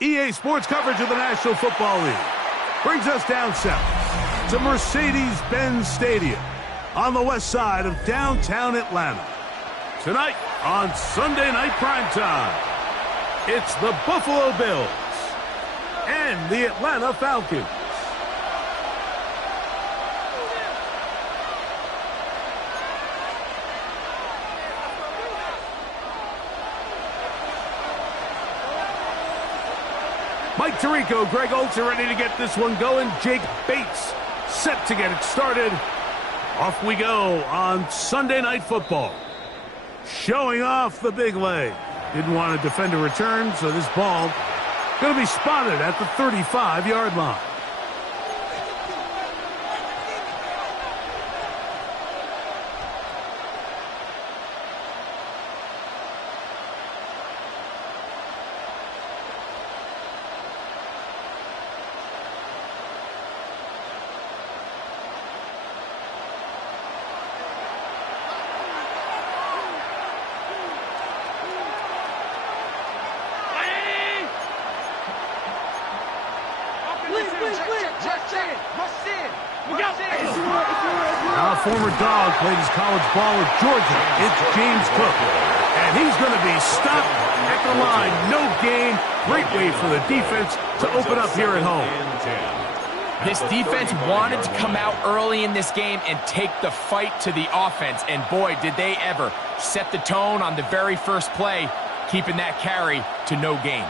EA Sports coverage of the National Football League brings us down south to Mercedes-Benz Stadium on the west side of downtown Atlanta. Tonight on Sunday Night Primetime, it's the Buffalo Bills and the Atlanta Falcons. Mike Tirico, Greg Olsen ready to get this one going. Jake Bates set to get it started. Off we go on Sunday Night Football. Showing off the big leg. Didn't want to defend a return, so this ball going to be spotted at the 35-yard line. Now, a former dog played his college ball at Georgia. It's James Cook. And he's going to be stopped at the line. No gain. Great way for the defense to open up here at home. This defense wanted to come out early in this game and take the fight to the offense. And boy, did they ever set the tone on the very first play, keeping that carry to no gain.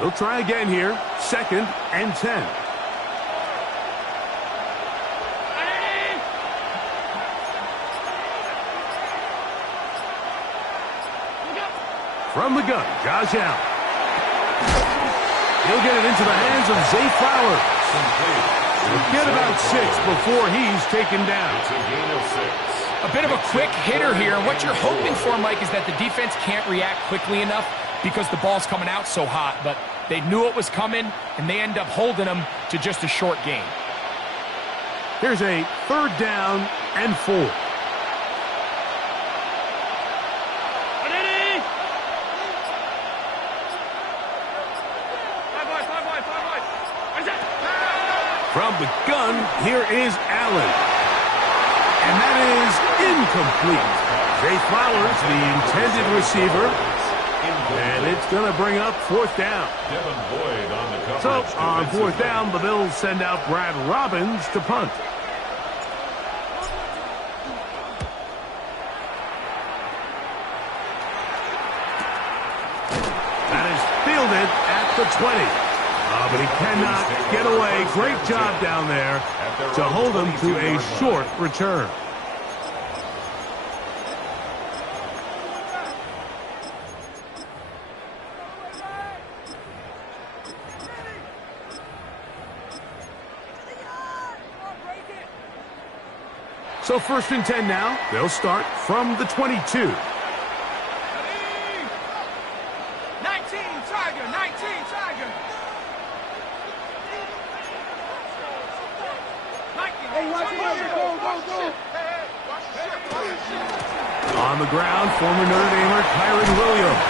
They'll try again here. 2nd and 10. From the gun, Josh Allen. He'll get it into the hands of Zay Flowers. He'll get about 6 before he's taken down. A bit of a quick hitter here. What you're hoping for, Mike, is that the defense can't react quickly enough because the ball's coming out so hot, but they knew it was coming, and they end up holding them to just a short gain. Here's a 3rd down and 4. From the gun, here is Allen. And that is incomplete. Zay Flowers, the intended receiver. And it's going to bring up 4th down. So, on 4th down, the Bills send out Brad Robbins to punt. That is fielded at the 20. But he cannot get away. Great job down there to hold him to a short return. So 1st and 10 now. They'll start from the 22. On the ground, former Notre Damer Kyren Williams.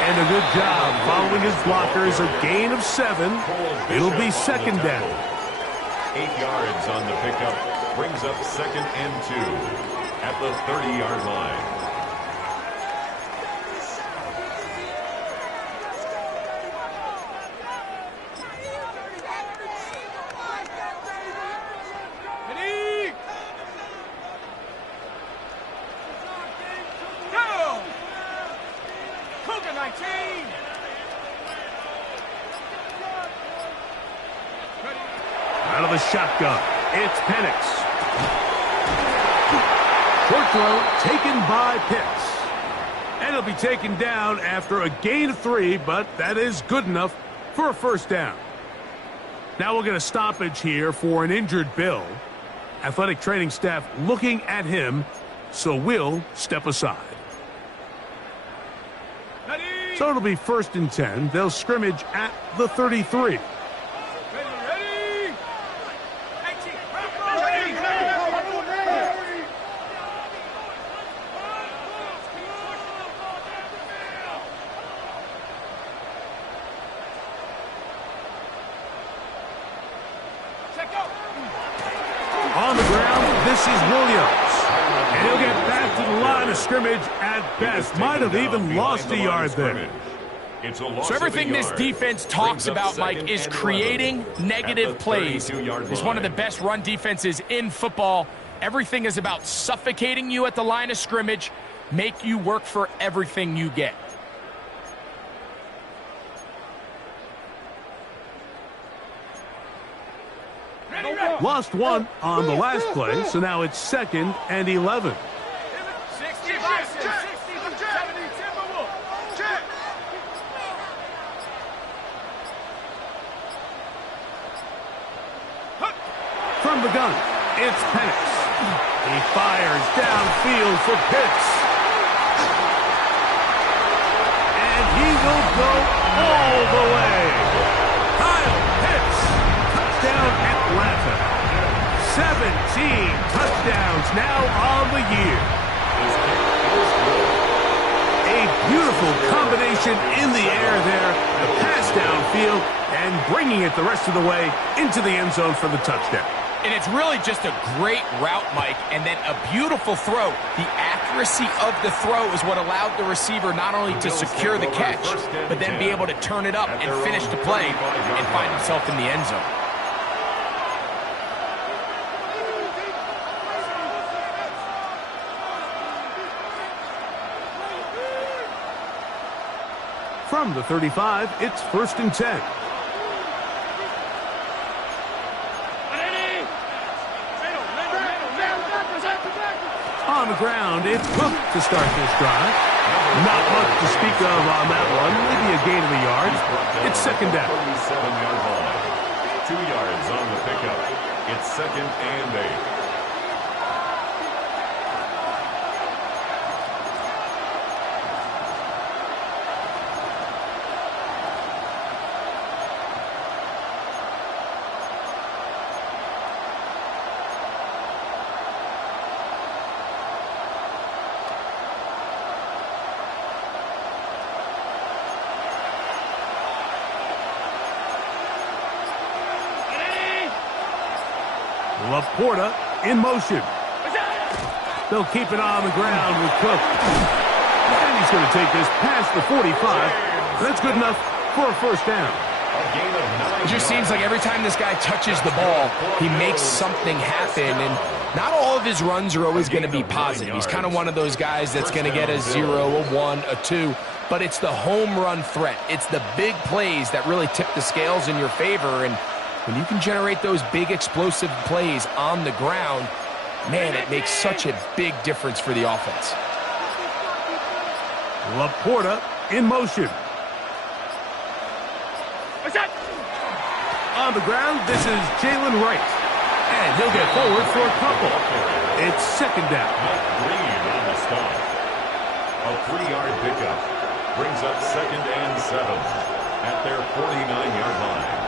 And a good job following his blockers. A gain of 7. It'll be 2nd down. 8 yards on the pickup. Brings up 2nd and 2 at the 30-yard line. Out of the shotgun, it's Penix. Short throw taken by Pitts. And he'll be taken down after a gain of 3, but that is good enough for a 1st down. Now we'll get a stoppage here for an injured Bill. Athletic training staff looking at him, so we'll step aside. So it'll be 1st and 10. They'll scrimmage at the 33. On the ground, this is Williams. And he'll get back to the line of scrimmage at best. Might have even lost a yard there. So everything this defense talks about, Mike, is creating negative plays. It's one of the best run defenses in football. Everything is about suffocating you at the line of scrimmage, make you work for everything you get. Lost one on the last play, so now it's 2nd and 11. From the gun, it's Penix. He fires downfield for Pitts. And he will go all the way. Kyle Pitts, touchdown Atlanta. 17 touchdowns now on the year. A beautiful combination in the air there. The pass downfield and bringing it the rest of the way into the end zone for the touchdown. And it's really just a great route, Mike, and then a beautiful throw. The accuracy of the throw is what allowed the receiver not only to secure the catch, but then be able to turn it up and finish the play and find himself in the end zone. From the 35, it's 1st and 10. On the ground, it's Cook to start this drive. Not much to speak of on that one. Maybe a gain of a yard. It's 2nd down. 47-yard line. 2 yards on the pickup. It's 2nd and 8. Laporta in motion. They'll keep it on the ground with Cook. And he's going to take this past the 45. That's good enough for a 1st down. It just seems like every time this guy touches the ball, he makes something happen. And not all of his runs are always going to be positive. He's kind of one of those guys that's going to get a 0, a 1, a 2. But it's the home run threat. It's the big plays that really tip the scales in your favor. And when you can generate those big explosive plays on the ground, man, it makes such a big difference for the offense. Laporta in motion. On the ground, this is Jalen Wright. And he'll get forward for a couple. It's 2nd down. Green on the stop. A 3-yard pickup brings up 2nd and 7 at their 49-yard line.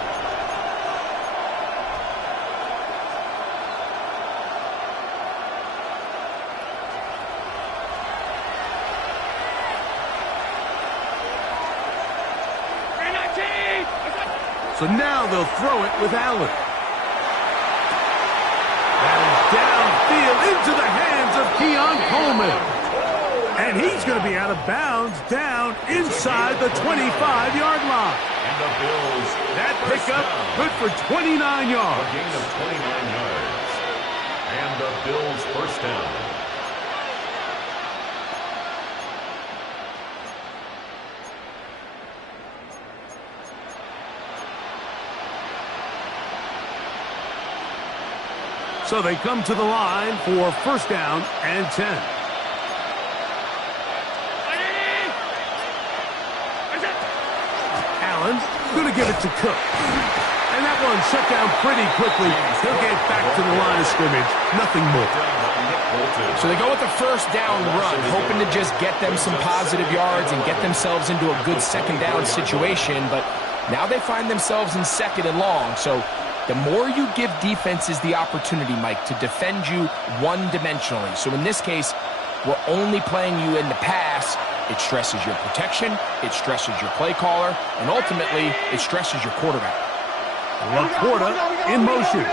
So now they'll throw it with Allen. That is downfield into the hands of Keon Coleman. And he's going to be out of bounds down inside the 25-yard line. And the Bills. That pickup good for 29 yards. A gain of 29 yards. And the Bills 1st down. So they come to the line for 1st down and 10. Allen going to give it to Cook. And that one shut down pretty quickly. He'll get back to the line of scrimmage. Nothing more. So they go with the 1st down run, hoping to just get them some positive yards and get themselves into a good 2nd down situation. But now they find themselves in 2nd and long. So the more you give defenses the opportunity, Mike, to defend you one-dimensionally. So in this case, we're only playing you in the pass. It stresses your protection, it stresses your play caller, and ultimately, it stresses your quarterback. Laporta in motion.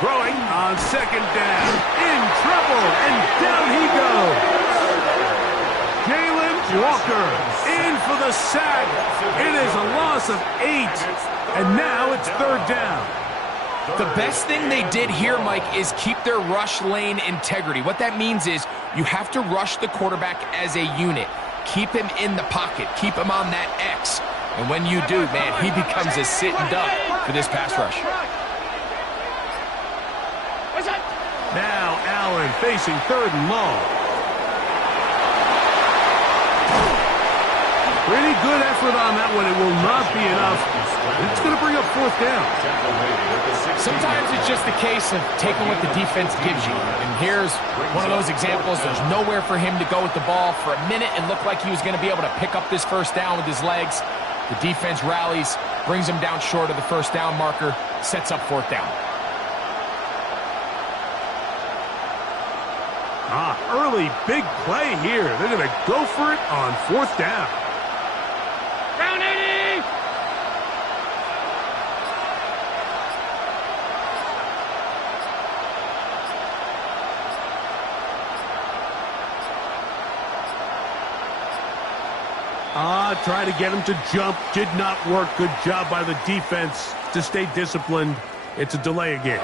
Throwing on second down. In trouble, and down he goes. Jalen Walker in for the sack. It is a loss of 8, and now it's third down. The best thing they did here, Mike, is keep their rush lane integrity. What that means is you have to rush the quarterback as a unit. Keep him in the pocket. Keep him on that X. And when you do, man, he becomes a sitting duck for this pass rush. Now Allen facing third and long. Pretty good effort on that one. It will not be enough. It's going to bring up fourth down. Sometimes it's just a case of taking what the defense gives you. And here's one of those examples. There's nowhere for him to go with the ball. For a minute, it looked like he was going to be able to pick up this first down with his legs. The defense rallies, brings him down short of the first down marker, sets up fourth down. Early big play here. They're going to go for it on fourth down. Down 80! Try to get him to jump. Did not work. Good job by the defense to stay disciplined. It's a delay again.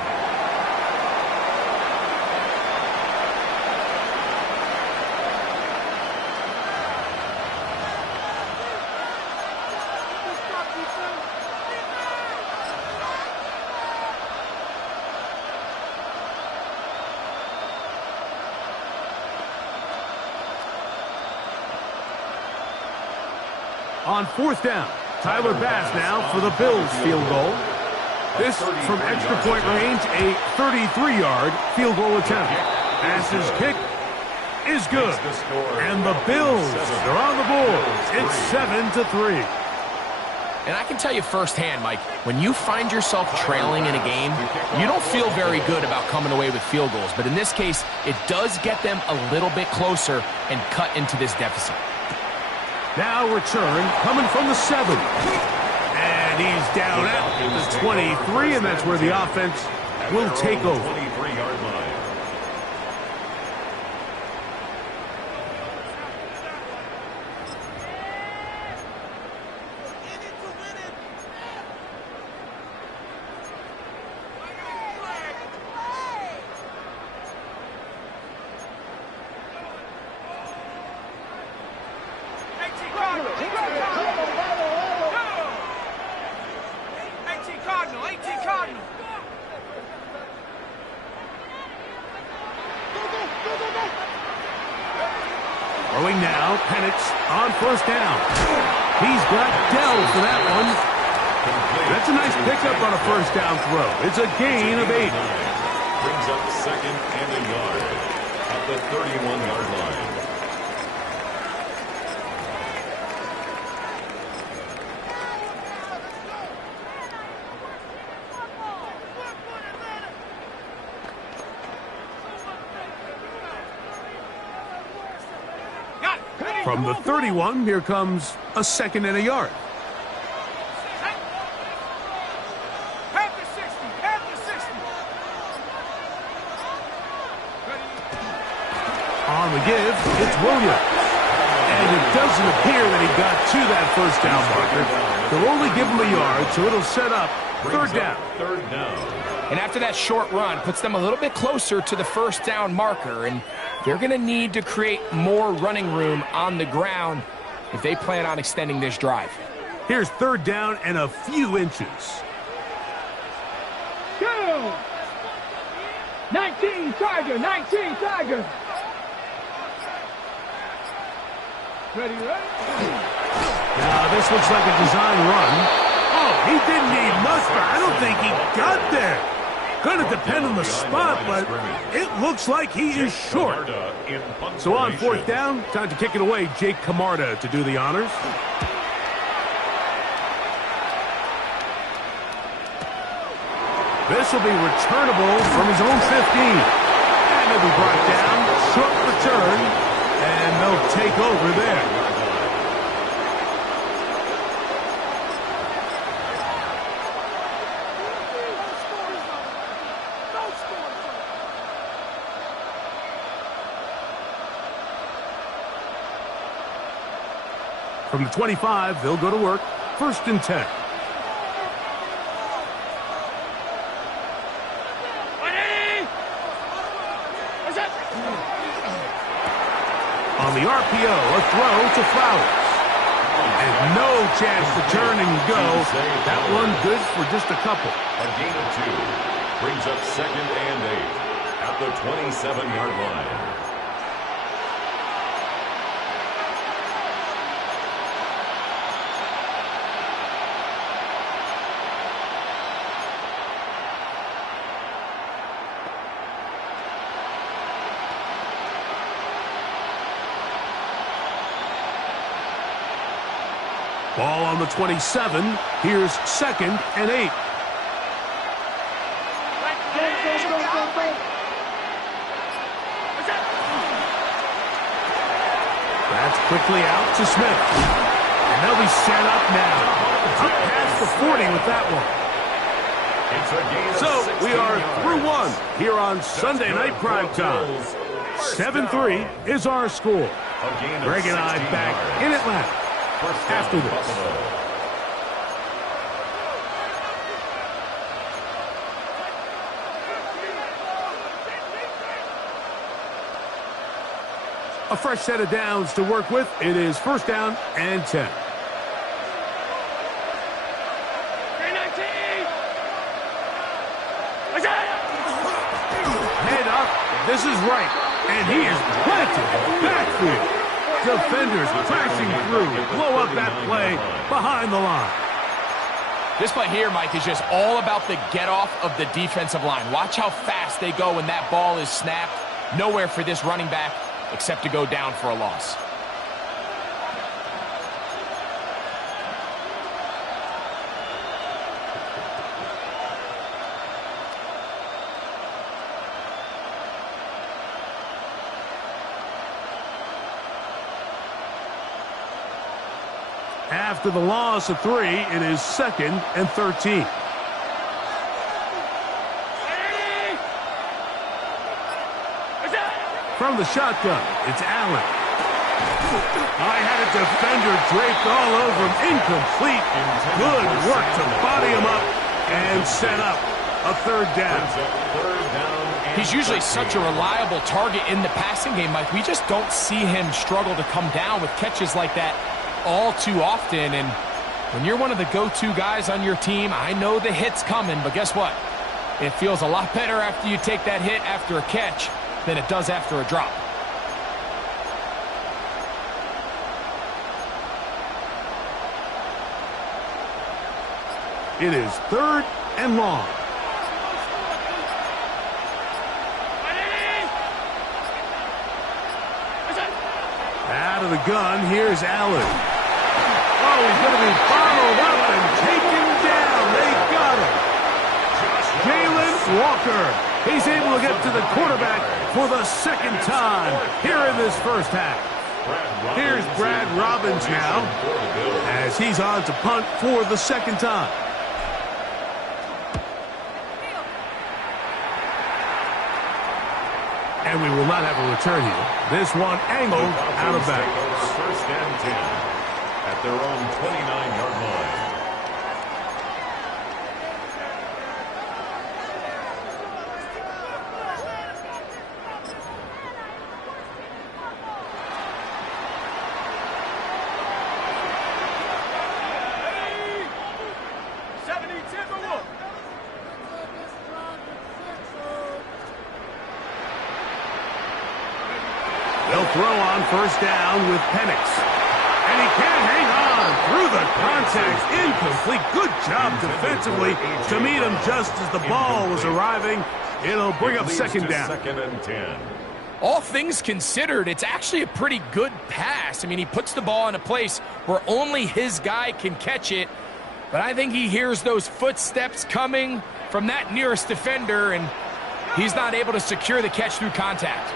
On fourth down, Tyler Bass now for the Bills field goal. This from extra point range, a 33-yard field goal attempt. Bass's kick is good. And the Bills are on the board. It's 7-3. And I can tell you firsthand, Mike, when you find yourself trailing in a game, you don't feel very good about coming away with field goals. But in this case, it does get them a little bit closer and cut into this deficit. Now return coming from the 7. And he's down at the 23, and that's where the offense will take over. 23-yard line. Throwing now, Penix on first down. He's got Dell for that one. That's a nice pickup on a first down throw. It's a gain of 8. Brings up second and a yard at the 31-yard line. From the 31, here comes a second and a yard. On the give, it's Williams. And it doesn't appear that he got to that first down marker. They'll only give him a yard, so it'll set up third down. Third down. And after that short run, puts them a little bit closer to the first down marker. And they're going to need to create more running room on the ground if they plan on extending this drive. Here's third down and a few inches. Go! 19 Tiger, 19 Tiger. Ready? Now this looks like a design run. Oh, he didn't need much, but I don't think he got there. Going to depend on the spot, but it looks like he is short. So on fourth down, time to kick it away. Jake Camarda to do the honors. This will be returnable from his own 15. And he'll be brought down. Short return. And they'll take over there. From the 25, they'll go to work. 1st and 10. On the RPO, a throw to Flowers. And no chance to turn and go. That one good for just a couple. A gain of 2 brings up 2nd and 8 at the 27-yard line. Ball on the 27. Here's 2nd and 8. That's quickly out to Smith. And they'll be set up now. Up past the 40 with that one. So we are through one here on Sunday Night Primetime. 7-3 is our score. Greg and I back in Atlanta after this. A fresh set of downs to work with. It is 1st down and 10. Head up. This is right. And he is planted backfield. Defenders crashing through. Blow up that play behind the line. This play here, Mike, is just all about the get-off of the defensive line. Watch how fast they go when that ball is snapped. Nowhere for this running back except to go down for a loss. After the loss of 3, it is 2nd and 13. From the shotgun, it's Allen. I had a defender draped all over him. Incomplete. Good work to body him up and set up a 3rd down. He's usually such a reliable target in the passing game, Mike. We just don't see him struggle to come down with catches like that all too often. And when you're one of the go-to guys on your team, I know the hit's coming, but guess what? It feels a lot better after you take that hit after a catch than it does after a drop. It is 3rd and long. Out of the gun, here's Allen. Oh, he's going to be followed up and taken down. They got him. Jalen Walker. He's able to get to the quarterback for the 2nd time here in this 1st half. Here's Brad Robbins now as he's on to punt for the 2nd time. And we will not have a return here. This one angled out of bounds. 1st and 10 at their own 29-yard line. They'll throw on 1st down with Penix. And he can't hang on through the contact. Incomplete. Good job defensively to meet him just as the ball was arriving. It'll bring up 2nd down. 2nd and 10. All things considered, it's actually a pretty good pass. I mean, he puts the ball in a place where only his guy can catch it. But I think he hears those footsteps coming from that nearest defender, and he's not able to secure the catch through contact.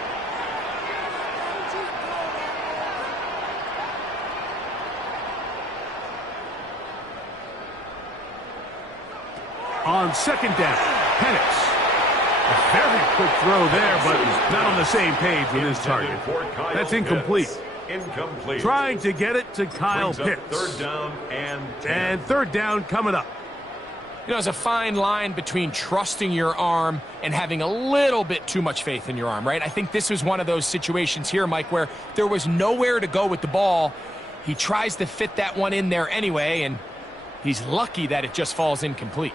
On 2nd down, Penix. A very quick throw there, but not on the same page with his target. That's incomplete. Incomplete. Trying to get it to Kyle Brings up Pitts. third down and 10. And third down coming up. You know, there's a fine line between trusting your arm and having a little bit too much faith in your arm, right? I think this was one of those situations here, Mike, where there was nowhere to go with the ball. He tries to fit that one in there anyway, and he's lucky that it just falls incomplete.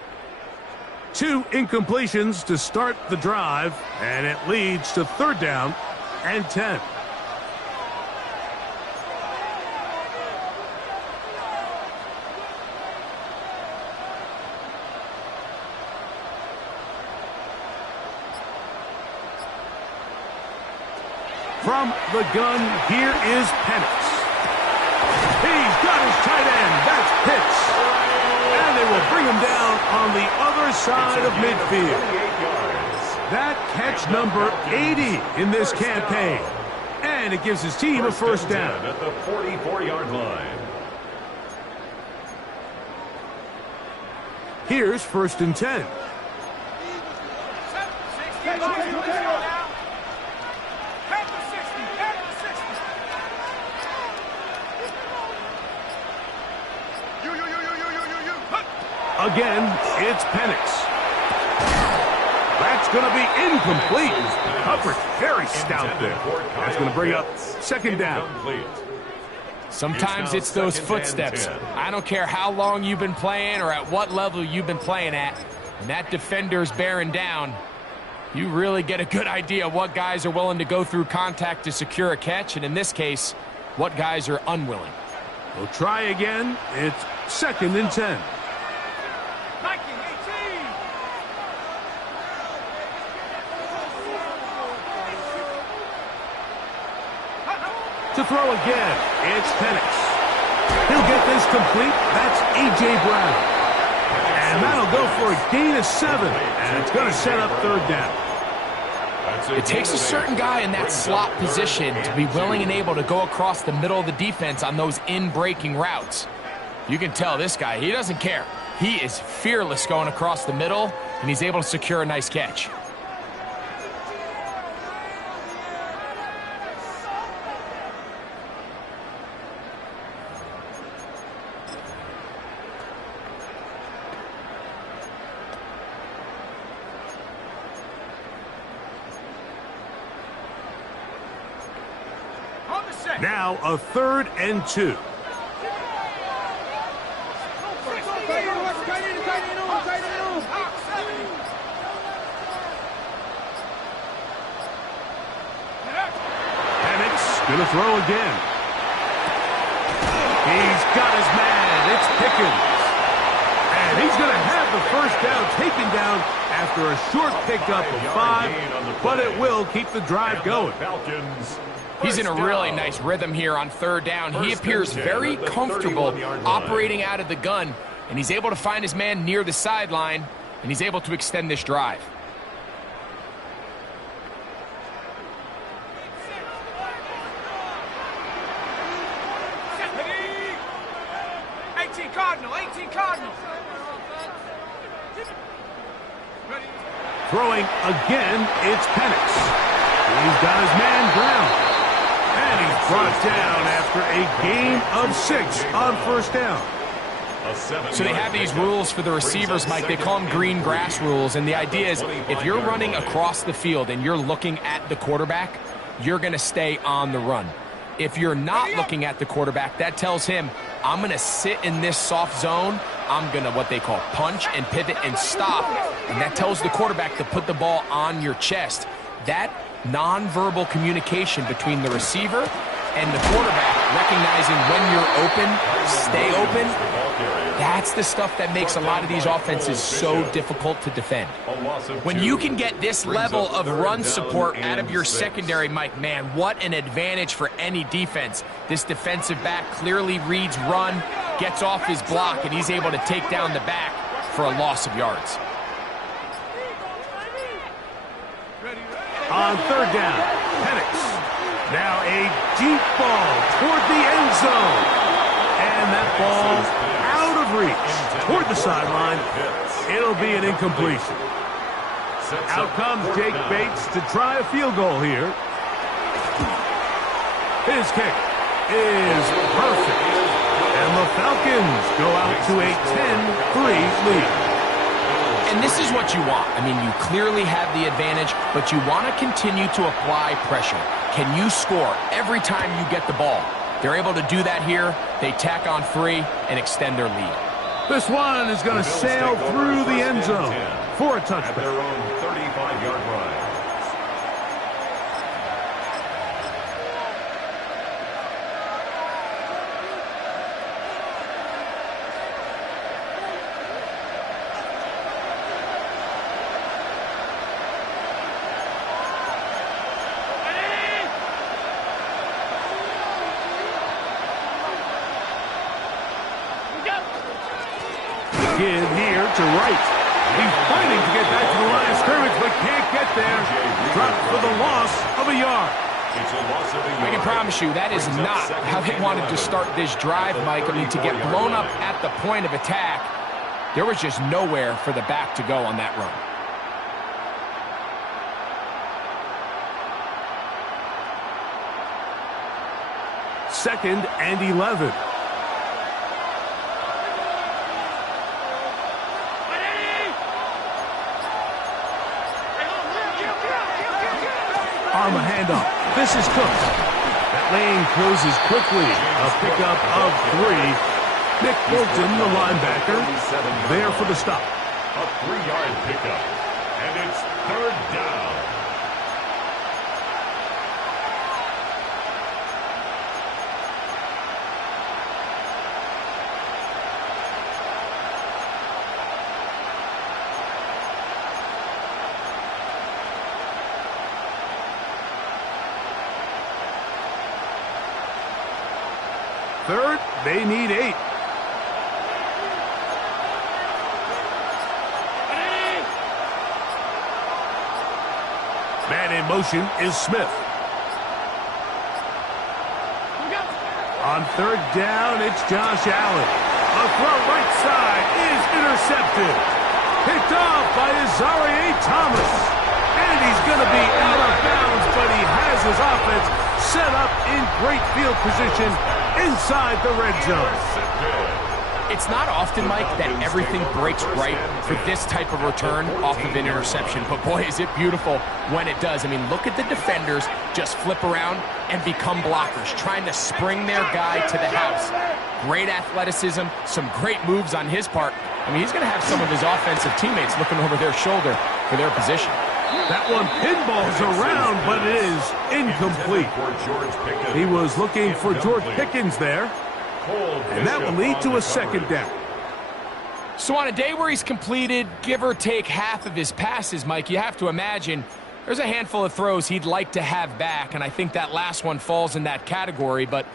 2 incompletions to start the drive, and it leads to third down and 10. From the gun, here is Penix. He's got his tight end. That's Pitts. And they will bring him down on the other side of midfield. That catch number 80 in this campaign. And it gives his team a first down. At the 44-yard line. Here's first and 10. Again, it's Penix. That's going to be incomplete. Coverage very stout there. That's going to bring up second down. Sometimes it's those footsteps. I don't care how long you've been playing or at what level you've been playing at. When that defender's bearing down, you really get a good idea of what guys are willing to go through contact to secure a catch, and in this case, what guys are unwilling. We'll try again. It's second and 10. To throw again, it's Penix. He'll get this complete. That's A.J. Brown. And that'll go for a gain of 7. And it's going to set up third down. It takes a certain guy in that slot position to be willing and able to go across the middle of the defense on those in-breaking routes. You can tell this guy, he doesn't care. He is fearless going across the middle, and he's able to secure a nice catch. Now a third and 2. Penix gonna throw again. He's got his man. It's Pickens. And he's gonna have the first down taken down after a short pickup of 5, but it will keep the drive going. He's in a really nice rhythm here on third down. He appears very comfortable operating out of the gun, and he's able to find his man near the sideline, and he's able to extend this drive. Throwing again, it's Penix. He's got his man Brown. And he's brought down after a gain of 6 on first down. So they have these rules for the receivers, Mike. They call them green grass rules. And the idea is if you're running across the field and you're looking at the quarterback, you're going to stay on the run. If you're not looking at the quarterback, that tells him, I'm going to sit in this soft zone. I'm going to what they call punch and pivot and stop. And that tells the quarterback to put the ball on your chest. That nonverbal communication between the receiver and the quarterback, recognizing when you're open, stay open, that's the stuff that makes a lot of these offenses so difficult to defend. When you can get this level of run support out of your secondary, Mike, man, what an advantage for any defense. This defensive back clearly reads run, gets off his block, and he's able to take down the back for a loss of yards. On third down, Penix. Now a deep ball toward the end zone. And that ball out of reach toward the sideline. It'll be an incompletion. Out comes Jake Bates to try a field goal here. His kick is perfect. And the Falcons go out to a 10-3 lead. And this is what you want. I mean, you clearly have the advantage, but you want to continue to apply pressure. Can you score every time you get the ball? They're able to do that here. They tack on 3 and extend their lead. This one is going to sail through the end zone for a touchback. At their own 35-yard line. Kid here to right. He's fighting to get back to the line of scrimmage, but can't get there. Dropped for the loss of a yard. It's a loss of a yard. I can promise you that is not how they wanted to start this drive, Mike. I mean, to get blown up at the point of attack, there was just nowhere for the back to go on that run. Second and 11. On the handoff. This is Cooks. That lane closes quickly. A pickup of 3. Nick Bolton, the linebacker, there for the stop. A 3-yard pickup. And it's third down. Third, they need 8. Man in motion is Smith. On third down, it's Josh Allen. A throw right side is intercepted. Picked off by Azareye'h Thomas. And he's going to be out of bounds, but he has his offense set up in great field position inside the red zone. It's not often, Mike, that everything breaks right for this type of return off of an interception. But boy, is it beautiful when it does. I mean, look at the defenders just flip around and become blockers, trying to spring their guy to the house. Great athleticism, some great moves on his part. I mean, he's going to have some of his offensive teammates looking over their shoulder for their position. That one pinballs around, but it is incomplete. He was looking for George Pickens there, and that will lead to a second down. So on a day where he's completed, give or take half of his passes, Mike, you have to imagine there's a handful of throws he'd like to have back, and I think that last one falls in that category. But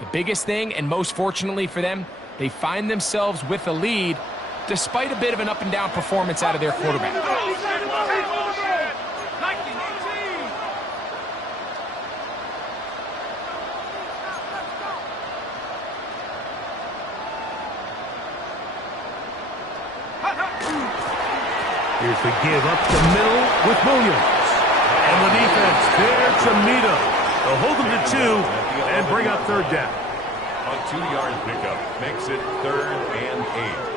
the biggest thing, and most fortunately for them, they find themselves with a lead despite a bit of an up-and-down performance out of their quarterback. Here's the give up the middle with Williams. And the defense there to meet him. They'll hold him to 2 and bring up third down. A 2-yard pickup makes it third and 8.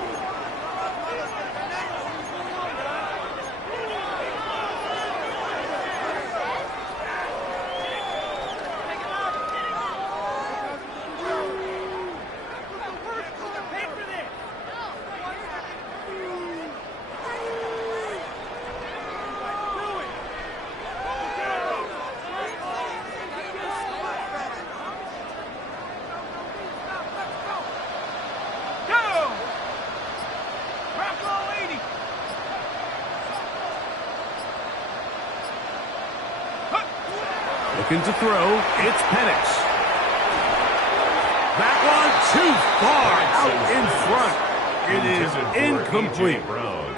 Looking to throw, it's Penix. That one too far out in front. It is incomplete.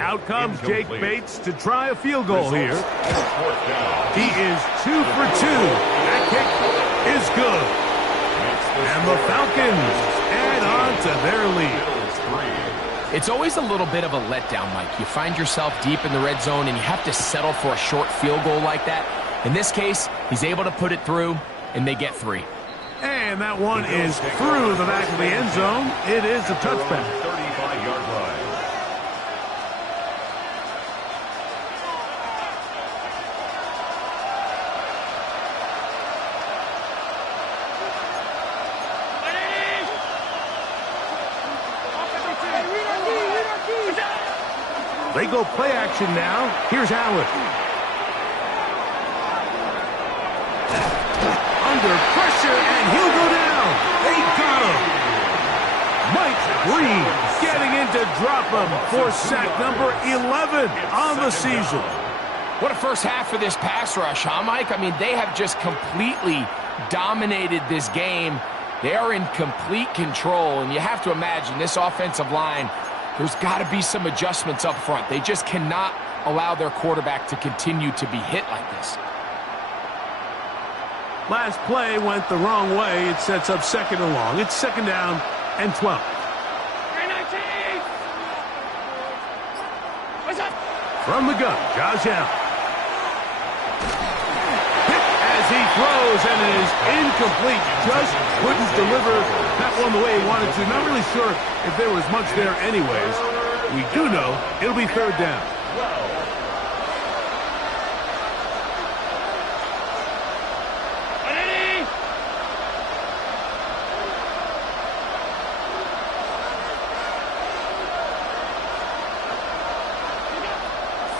Out comes Jake Bates to try a field goal here. He is 2 for 2. That kick is good. And the Falcons add on to their lead. It's always a little bit of a letdown, Mike. You find yourself deep in the red zone and you have to settle for a short field goal like that. In this case, he's able to put it through, and they get 3. And And that one is through the back of the end zone. It is a touchback. 35-yard line. They go play action now. Here's Allen. Under pressure, and he'll go down. They got him. Mike Green getting in to drop him for sack number 11 on the season. What a first half for this pass rush, huh, Mike? I mean, they have just completely dominated this game. They are in complete control, and you have to imagine this offensive line, there's got to be some adjustments up front. They just cannot allow their quarterback to continue to be hit like this. Last play went the wrong way. It sets up second and long. It's second down and 12. From the gun, Josh Allen. Hit as he throws, and it is incomplete. Just couldn't deliver that one the way he wanted to. Not really sure if there was much there anyways. We do know it'll be third down.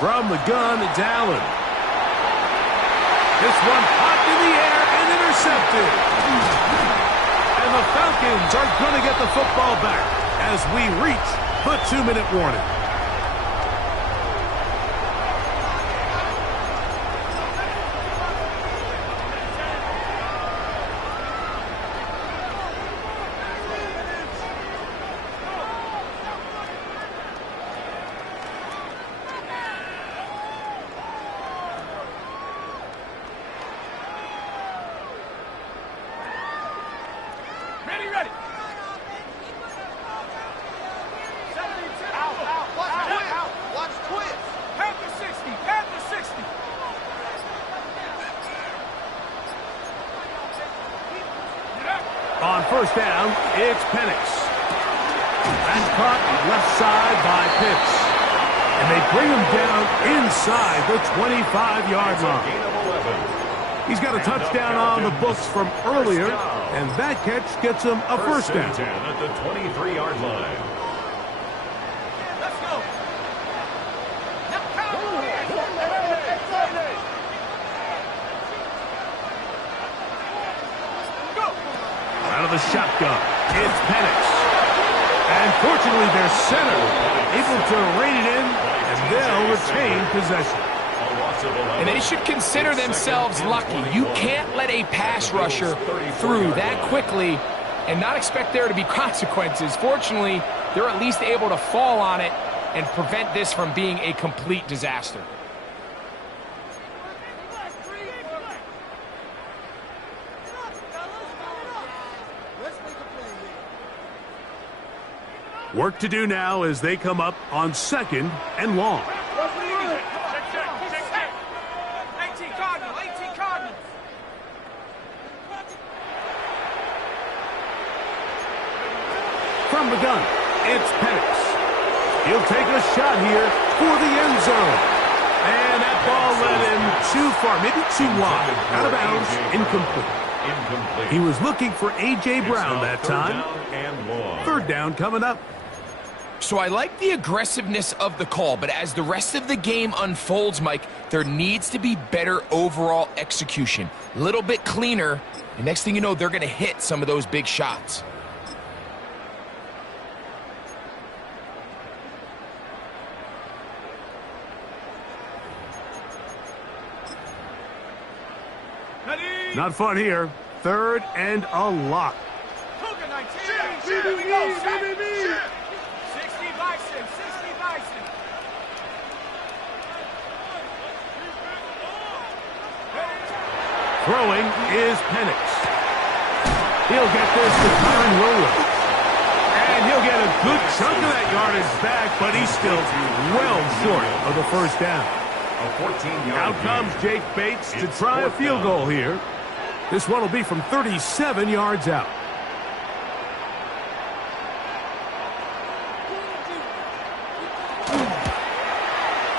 From the gun, it's Allen. This one popped in the air and intercepted. And the Falcons are going to get the football back as we reach the 2-minute warning. On first down, it's Penix. That's caught left side by Pitts. And they bring him down inside the 25-yard line. He's got a touchdown on the books from earlier, and that catch gets him a first down. At the 23-yard line. Out of the shotgun, it's Penix. And fortunately, their center able to rein it in, and they'll retain possession. And they should consider themselves lucky. You can't let a pass rusher through that quickly and not expect there to be consequences. Fortunately, they're at least able to fall on it and prevent this from being a complete disaster. Work to do now as they come up on second and long. 18 Cardinals, 18 Cardinals. From the gun, it's Penix. He'll take a shot here for the end zone. And that ball led him too far, maybe too wide. Out of bounds, incomplete. He was looking for A.J. Brown that time. Third down coming up. So I like the aggressiveness of the call, but as the rest of the game unfolds, Mike, there needs to be better overall execution. A little bit cleaner, and next thing you know, they're going to hit some of those big shots. Not fun here. Third and a lot. Here we go. 60 Bison, 60 Bison. Throwing is Penix. He'll get this to Kyren Williams. And he'll get a good chunk of that yardage back, but he's still well short of the first down. A 14-yard Out comes Jake Bates to try a field goal here. This one will be from 37 yards out.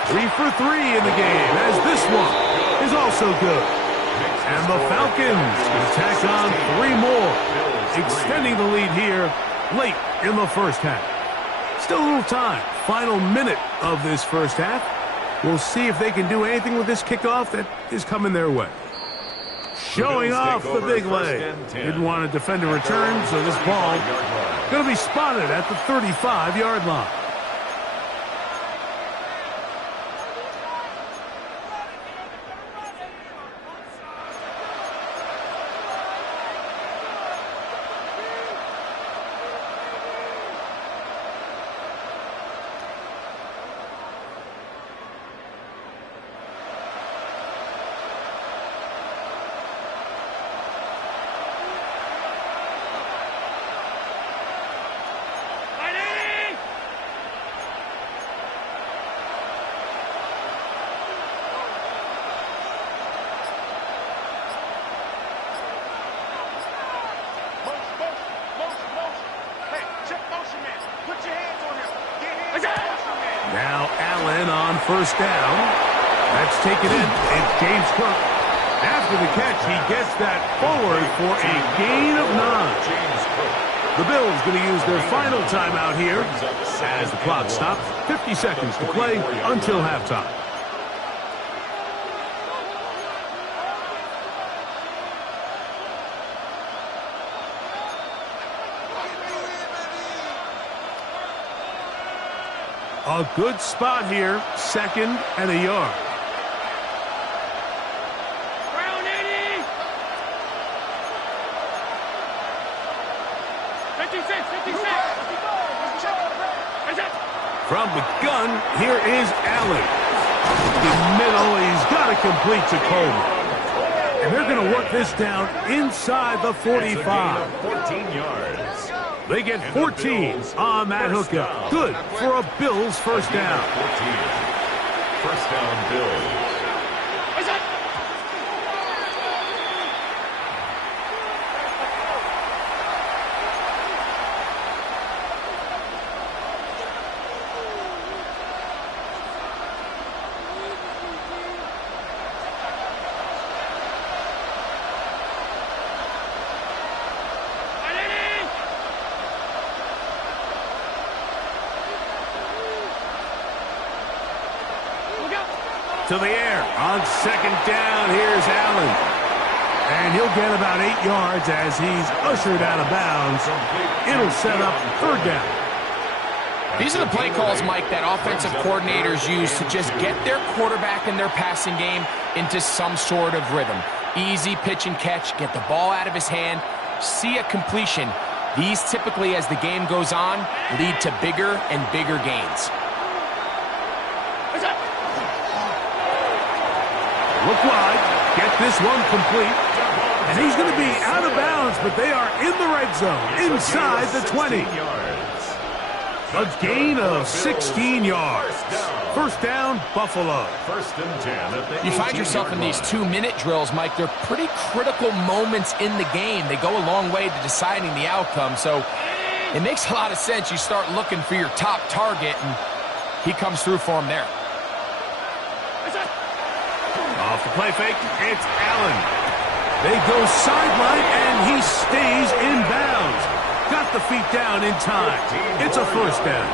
Three for three in the game, as this one is also good. And the Falcons will tack on 3 more, extending the lead here late in the first half. Still a little time. Final minute of this first half. We'll see if they can do anything with this kickoff that is coming their way. Showing off the big leg. Didn't want to defend a return, so this ball going to be spotted at the 35-yard line. Now Allen on first down. That's taken in. It's James Cook. After the catch, he gets that forward for a gain of 9. The Bills going to use their final timeout here as the clock stops. 50 seconds to play until halftime. A good spot here, 2nd and a yard. Brown 80. 56. From the gun, here is Allen. The middle, he's got to complete to Coleman. And they're going to work this down inside the 45. 14 yards. They get 14 on that hookup. Good for a Bills first down. 14. First down, Bills. To the air on 2nd down. Here's Allen. And he'll get about 8 yards as he's ushered out of bounds. It'll set up 3rd down. These are the play calls, Mike, that offensive coordinators use to just get their quarterback and their passing game into some sort of rhythm. Easy pitch and catch, get the ball out of his hand, see a completion. These typically, as the game goes on, lead to bigger and bigger gains. Look wide, get this one complete, and he's going to be out of bounds, but they are in the red zone, inside the 20. A gain of 16 yards. First down, Buffalo. 1st and 10 at the You find yourself in these 2-minute drills, Mike. They're pretty critical moments in the game. They go a long way to deciding the outcome, so it makes a lot of sense. You start looking for your top target, and he comes through for him there. Off the play fake, it's Allen. They go sideline, and he stays in bounds. Got the feet down in time. It's a first down.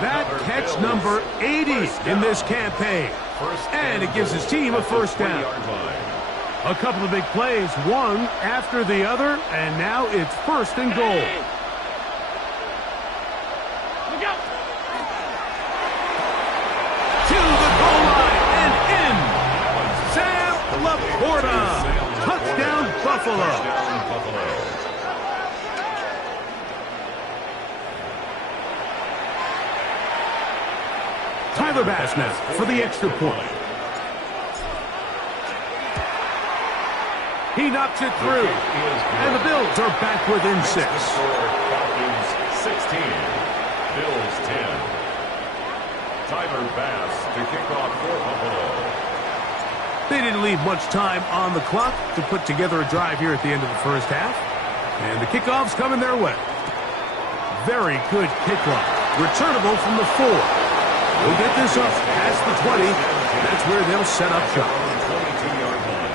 That catch number 80 in this campaign. And it gives his team a first down. A couple of big plays, one after the other, and now it's 1st and goal. To the goal line and in. Sam Laporta. Touchdown, Buffalo. Tyler Bass now for the extra point. He knocks it through. And the Bills are back within 6. Falcons 16, Bills 10. Tyler Bass to kick off for Buffalo. They didn't leave much time on the clock to put together a drive here at the end of the first half. And the kickoff's coming their way. Very good kickoff. Returnable from the 4. We'll get this up past the 20. That's where they'll set up shop. 22-yard line.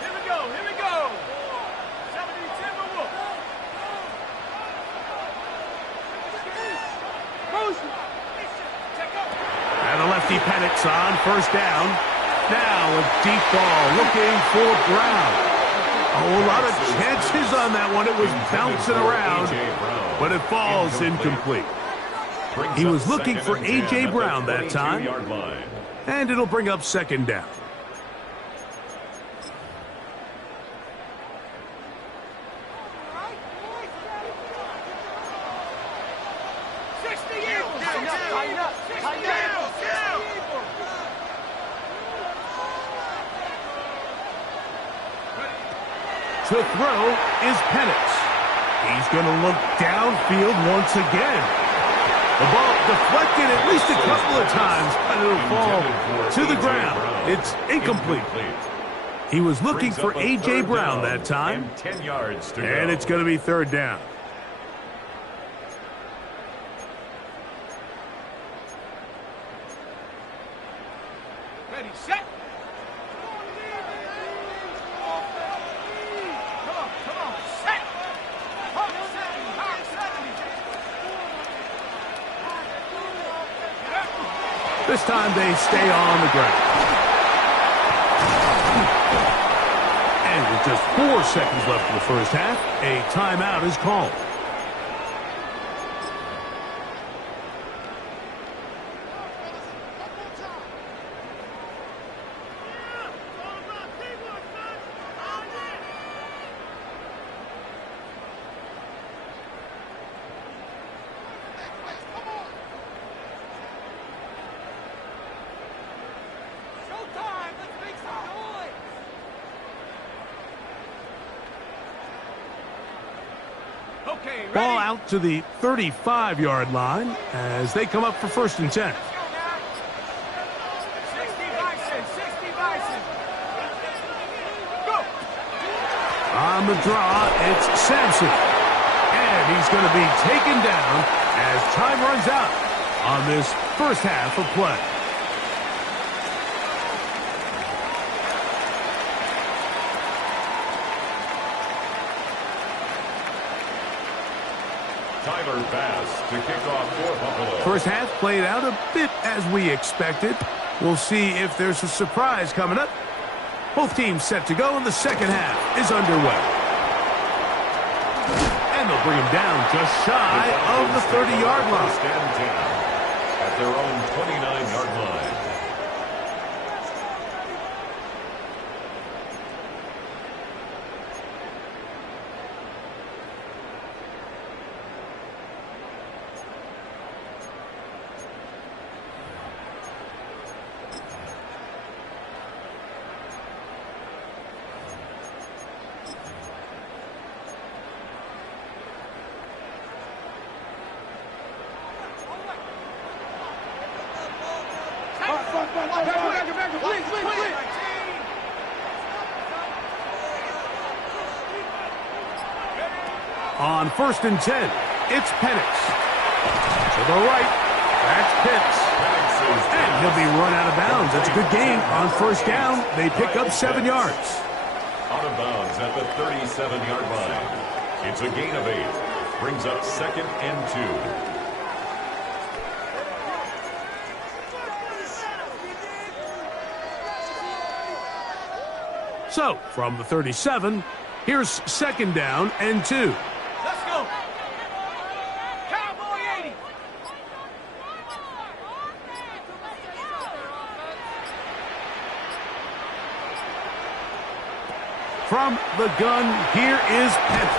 Here we go. 70 Timberwolves. And the lefty Penix on first down. Now a deep ball looking for Brown. Oh, a lot of chances on that one. It was bouncing around, but it falls incomplete. He was looking for A.J. Brown that time, and it'll bring up second down. To throw is Penix. He's going to look downfield once again. The ball deflected at least a couple of times, but it'll fall to the ground. It's incomplete. He was looking for A.J. Brown that time, and 10 yards to go. And it's going to be third down. Ready, set. Come on, set. This time they stay on the ground. And with just 4 seconds left in the first half, a timeout is called. Okay, ready. Ball out to the 35-yard line as they come up for first and 10. 60 Bison. Go. On the draw, it's Sampson. And he's going to be taken down as time runs out on this first half of play. Tyler Bass to kick off for Buffalo. First half played out a bit as we expected. We'll see if there's a surprise coming up. Both teams set to go, and the second half is underway. And they'll bring him down just shy of the 30-yard line. First and 10 at their own 29-yard line. On first and 10, it's Penix. To the right, that's Pitts. And he'll be run out of bounds. That's a good gain on first down. They pick up 7 yards. Out of bounds at the 37-yard line. It's a gain of 8. Brings up second and 2. So, from the 37, here's second down and 2. Let's go. Cowboy 80. From the gun, here is Penix.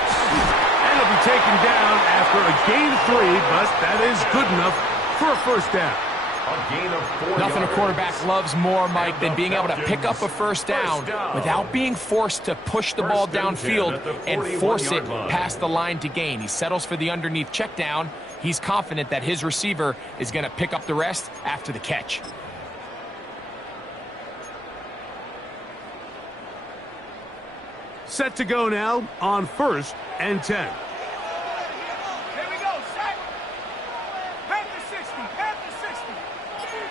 And he'll be taken down after a gain of 3, but that is good enough for a first down. A gain of 4 Nothing a yards. quarterback loves more, Mike, than being able to pick up a first down without being forced to push the ball downfield and force it past the line to gain. He settles for the underneath check down. He's confident that his receiver is going to pick up the rest after the catch. Set to go now on 1st and 10. Here we go, set. Head to 60, head to 60.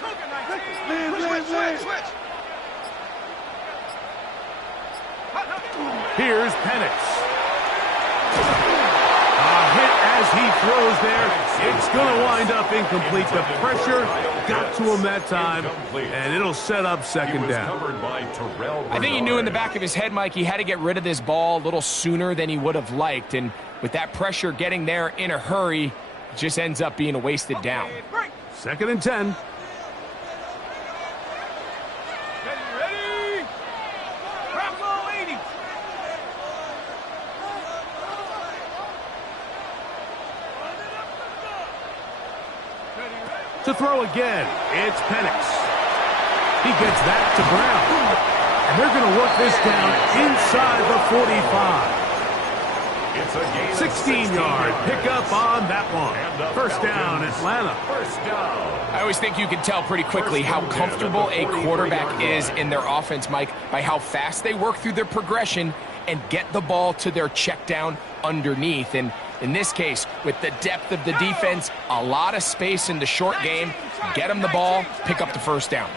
Cougar 19. Switch. Here's Penix. A hit as he throws there. It's going to wind up incomplete. The pressure got to him that time, and it'll set up second down. I think he knew in the back of his head, Mike, he had to get rid of this ball a little sooner than he would have liked. And with that pressure getting there in a hurry, it just ends up being a wasted down. 2nd and 10. Ready? Bravo 80. To throw again, it's Penix. He gets that to Brown. And they're going to work this down inside the 45. It's a gain of 16-yard pickup on that one. First down, Atlanta. First down. I always think you can tell pretty quickly how comfortable a quarterback is in their offense, Mike, by how fast they work through their progression and get the ball to their check down underneath. And in this case, with the depth of the defense, a lot of space in the short game, get them the ball, pick up the first down.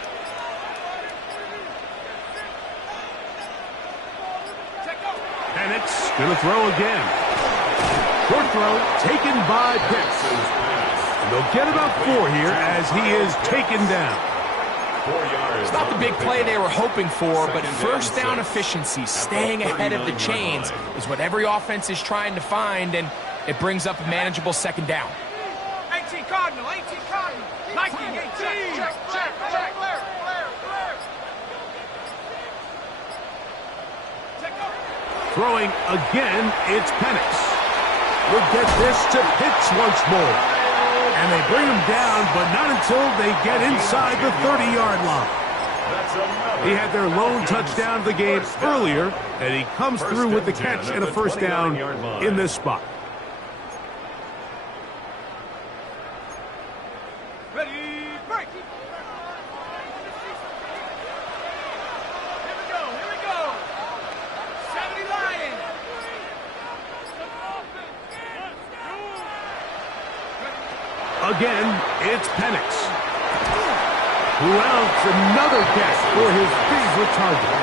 Penix going to throw again. Short throw taken by Pitts. And they'll get about 4 here as he is taken down. 4 yards. It's not the big play they were hoping for, but first down efficiency, staying ahead of the chains, is what every offense is trying to find, and it brings up a manageable second down. 18 Cardinal, 18 Cardinal. 19, check. Clear. Throwing again, it's Penix. We'll get this to Pitts once more. And they bring him down, but not until they get inside the 30-yard line. He had their lone touchdown of the game earlier, and he comes through with the catch and a first down in this spot. Ready, break. Here we go. 70 Lions. Again, it's Penix. Who else? Another catch for his favorite target.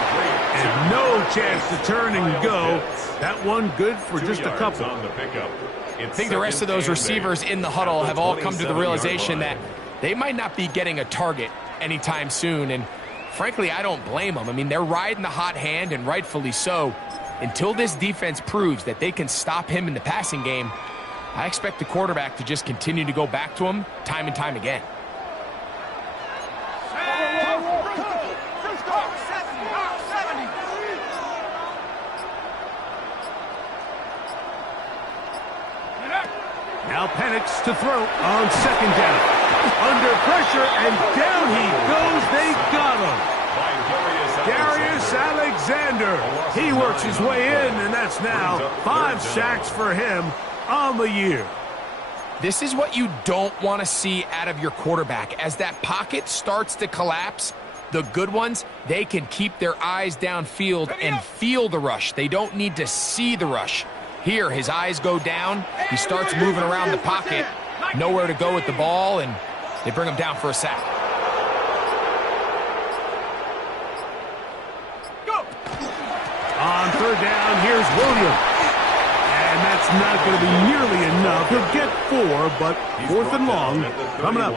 And no chance to turn and go. That one good for just a couple. I think the rest of those receivers in the huddle have all come to the realization that they might not be getting a target anytime soon. And frankly, I don't blame them. I mean, they're riding the hot hand, and rightfully so. Until this defense proves that they can stop him in the passing game, I expect the quarterback to just continue to go back to him time and time again. Now Penix to throw on second down. Under pressure, and down he goes. They got him. Darius Alexander. He works his way in, and that's now 5 sacks for him on the year. This is what you don't want to see out of your quarterback. As that pocket starts to collapse, the good ones, they can keep their eyes downfield and feel the rush. They don't need to see the rush. Here, his eyes go down. He starts moving around the pocket. Nowhere to go with the ball, and they bring him down for a sack. On third down, here's Williams. And that's not going to be nearly enough. He'll get 4, but 4th and long coming up.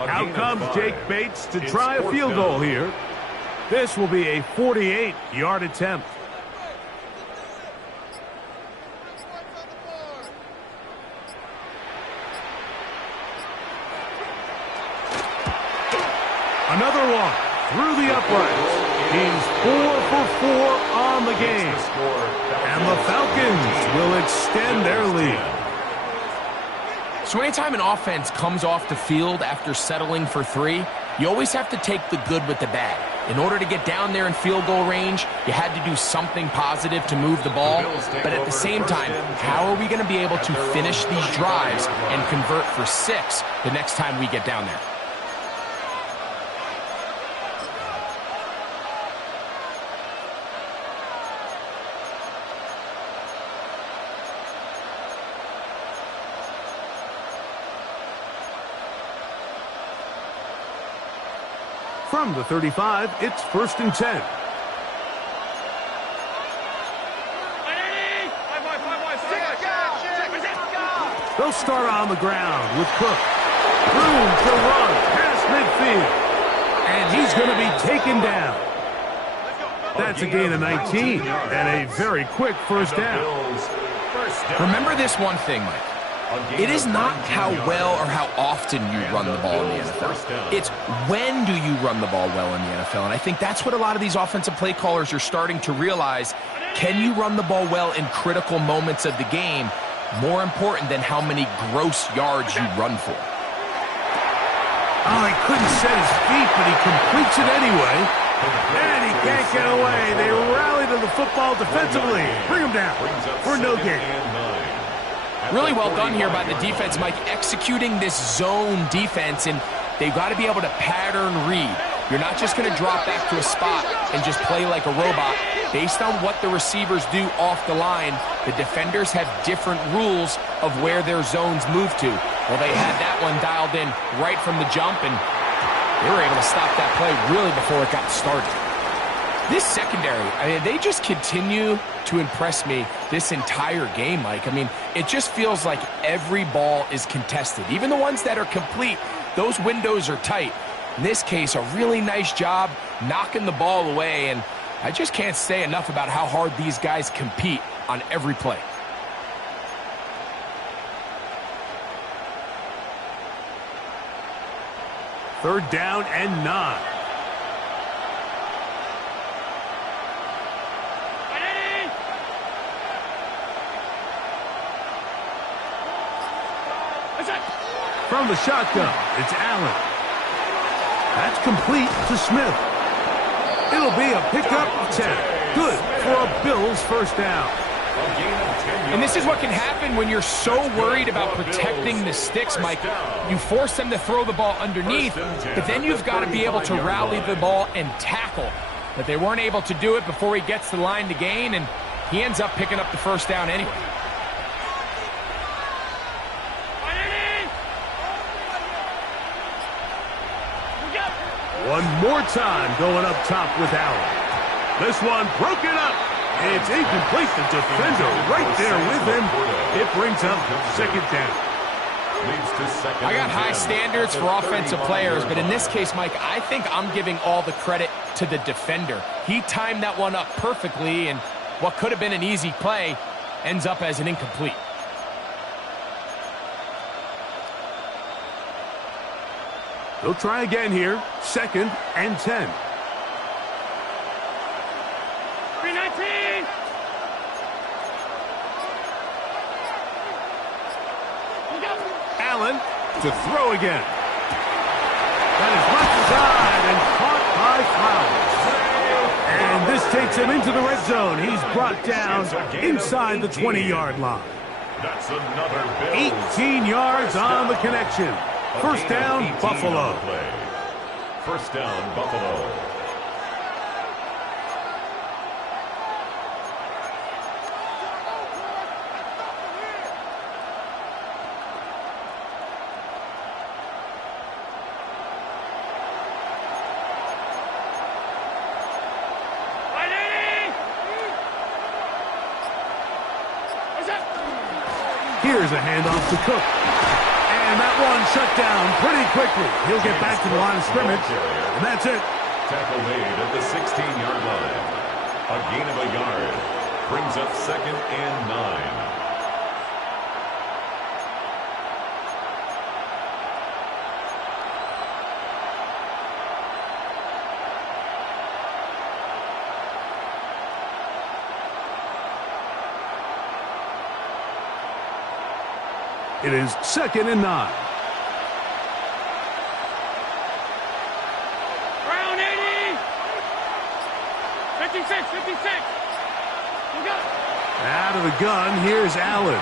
Out comes Jake Bates to try a field goal here. This will be a 48-yard attempt. Another one through the uprights. He's 4 for 4 on the game. And the Falcons will extend their lead. So anytime an offense comes off the field after settling for 3, you always have to take the good with the bad. In order to get down there in field goal range, you had to do something positive to move the ball. But at the same time, how are we going to be able to finish these drives and convert for 6 the next time we get down there? From the 35, it's 1st and 10. They'll start on the ground with Cook. Room to run past midfield. And he's going to be taken down. That's a gain of 19 and a very quick first down. Remember this one thing, Mike. It is not how well or how often you run the ball in the NFL. It's when do you run the ball well in the NFL. And I think that's what a lot of these offensive play callers are starting to realize. Can you run the ball well in critical moments of the game? More important than how many gross yards you run for. Oh, he couldn't set his feet, but he completes it anyway. And he can't get away. They rally to the football defensively. Bring him down for no gain. Really well done here by the defense, Mike, executing this zone defense, and they've got to be able to pattern read. You're not just going to drop back to a spot and just play like a robot. Based on what the receivers do off the line, the defenders have different rules of where their zones move to. Well, they had that one dialed in right from the jump, and they were able to stop that play really before it got started. This secondary, I mean, they just continue to impress me this entire game, Mike. I mean, it just feels like every ball is contested. Even the ones that are complete, those windows are tight. In this case, a really nice job knocking the ball away, and I just can't say enough about how hard these guys compete on every play. Third down and 9. From the shotgun, it's Allen. That's complete to Smith. It'll be a pickup of 10. Good for a Bills first down. And this is what can happen when you're so worried about protecting the sticks, Mike. You force them to throw the ball underneath, but then you've got to be able to rally the ball and tackle. But they weren't able to do it before he gets the line to gain, and he ends up picking up the first down anyway. One more time going up top with Allen. This one broken up. It's incomplete. The defender right there with him. It brings up second down. I got high standards for offensive players, but in this case, Mike, I think I'm giving all the credit to the defender. He timed that one up perfectly, and what could have been an easy play ends up as an incomplete. They'll try again here. 2nd and 10. 319. Allen to throw again. That is left side and caught by Flowers. And this takes him into the red zone. He's brought down inside the 20-yard line. That's another Bills. 18 yards on the connection. First down, Buffalo. First down, Buffalo. Here's a handoff to Cook. And that one shut down pretty quickly. He'll get back to the line of scrimmage, and that's it. Tackle made at the 16-yard line. A gain of a yard. Brings up 2nd and 9. It is 2nd and 9. Brown 80. 56, 56. You got it. Out of the gun, here's Allen.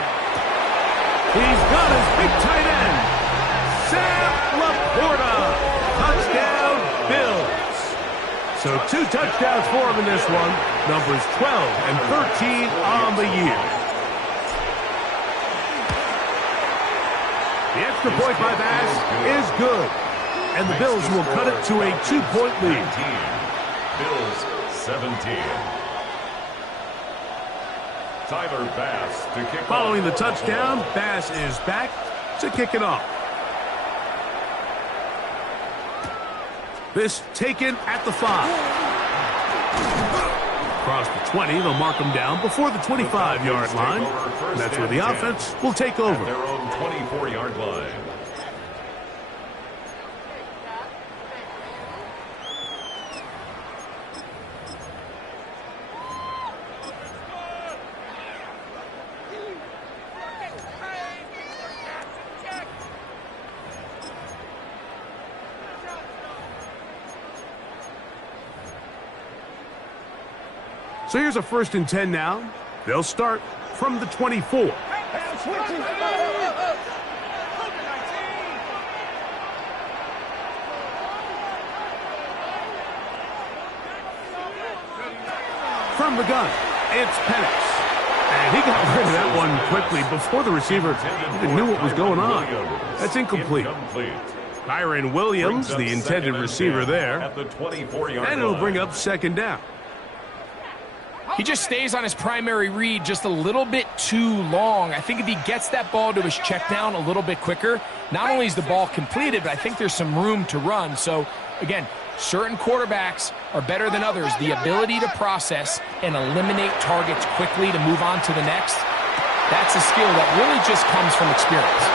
He's got his big tight end, Sam Laporta. Touchdown, Bills. So 2 touchdowns for him in this one. Numbers 12 and 13 on the year. The extra point by Bass is good. And the Bills will cut it to a 2-point lead. Bills 17. Tyler Bass to kick off. Following the touchdown, Bass is back to kick it off. This taken at the 5. Across the 20, they'll mark him down before the 25-yard line. And that's where the offense will take over. At their own 24-yard line. So here's a 1st and 10 now. They'll start from the 24. From the gun, it's Penix. And he got rid of that one quickly before the receiver even knew what was going on. That's incomplete. Kyren Williams, the intended receiver there. At the 24-yard And it'll line. bring up 2nd down. He just stays on his primary read just a little bit too long. I think if he gets that ball to his check down a little bit quicker, not only is the ball completed, but I think there's some room to run. So, again, certain quarterbacks are better than others. The ability to process and eliminate targets quickly to move on to the next, that's a skill that really just comes from experience.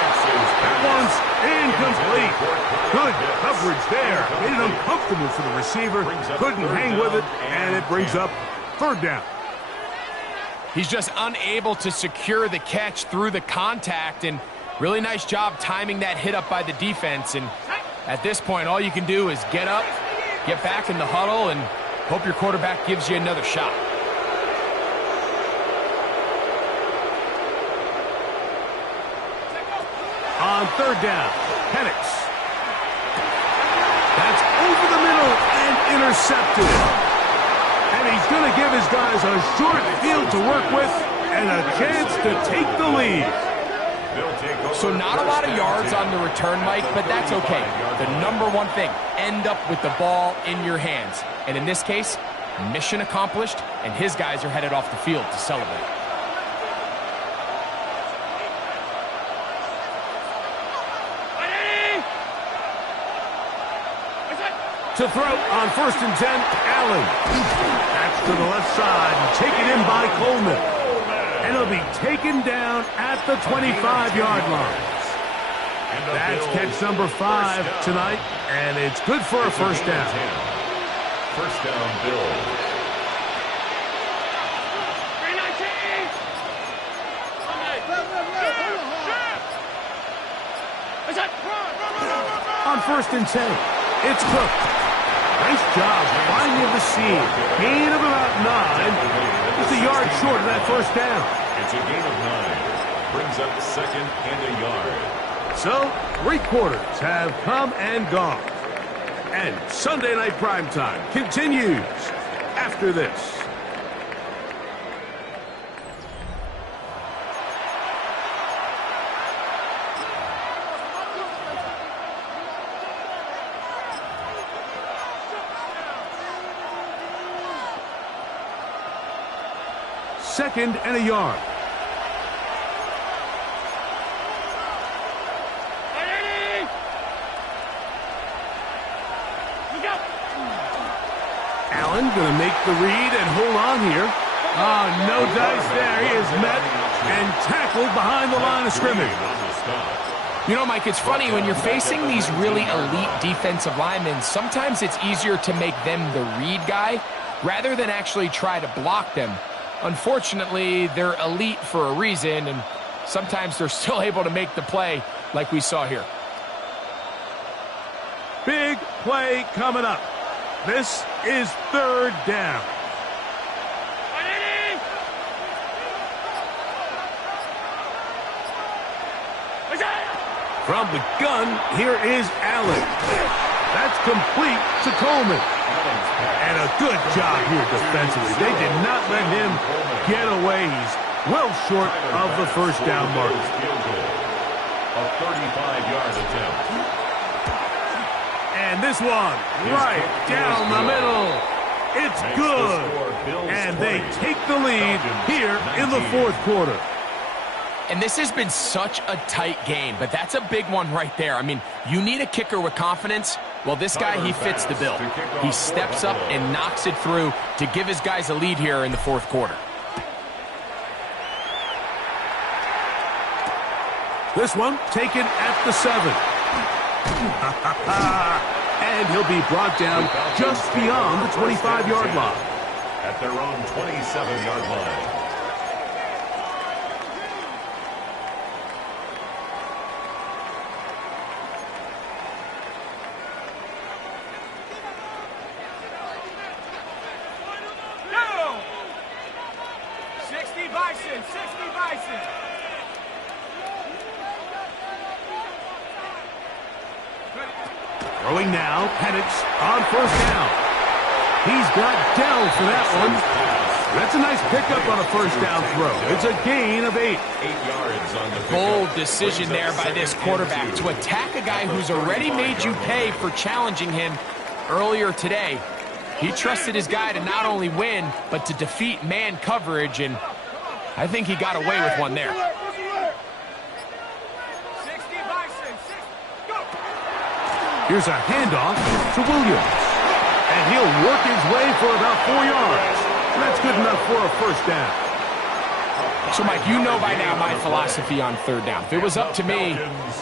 That one's incomplete. Good coverage there. Made it uncomfortable for the receiver. Couldn't hang with it, and it brings up 3rd down. He's just unable to secure the catch through the contact, and really nice job timing that hit up by the defense. And at this point, all you can do is get up, get back in the huddle, and hope your quarterback gives you another shot. On 3rd down, Penix. That's over the middle and intercepted. And he's going to give his guys a short field to work with and a chance to take the lead. So not a lot of yards on the return, Mike, but that's okay. The number one thing, end up with the ball in your hands. And in this case, mission accomplished, and his guys are headed off the field to celebrate. To throw on 1st and 10, Allen. That's to the left side and taken in by Coleman. And it'll be taken down at the 25-yard line. That's catch number 5 tonight, and it's good for a 1st down. 1st down, Bills. On 1st and 10, it's Cook. Nice job finding the seam. Gain of about 9. Just a yard short of that 1st down. It's a gain of 9. Brings up 2nd and a yard. So, 3 quarters have come and gone. And Sunday Night Primetime continues after this. Second and a yard. Allen going to make the read and hold on here. Oh, no dice there. He is met and tackled behind the line of scrimmage. You know, Mike, it's funny, when you're facing these really elite defensive linemen, sometimes it's easier to make them the read guy rather than actually try to block them. Unfortunately, they're elite for a reason, and sometimes they're still able to make the play like we saw here. Big play coming up. This is third down. From the gun, here is Allen. That's complete to Coleman. And a good job here defensively. They did not let him get away. He's well short of the first down mark. A 35-yard attempt. And this one, right down the middle. It's good. And they take the lead here in the fourth quarter. And this has been such a tight game, but that's a big one right there. I mean, you need a kicker with confidence. Well, this guy, he fits the bill. He steps up and knocks it through to give his guys a lead here in the fourth quarter. This one taken at the 7. And he'll be brought down just beyond the 25-yard line. At their own 27-yard line. Throwing now, Penix on first down. He's got Dell for that one. That's a nice pickup on a first down throw. It's a gain of 8. 8 yards on the pickup. Bold decision there by this quarterback to attack a guy who's already made you pay for challenging him earlier today. He trusted his guy to not only win, but to defeat man coverage, and I think he got away with one there. Here's a handoff to Williams. And he'll work his way for about 4 yards. That's good enough for a first down. So, Mike, you know by now my philosophy on third down. If it was up to me,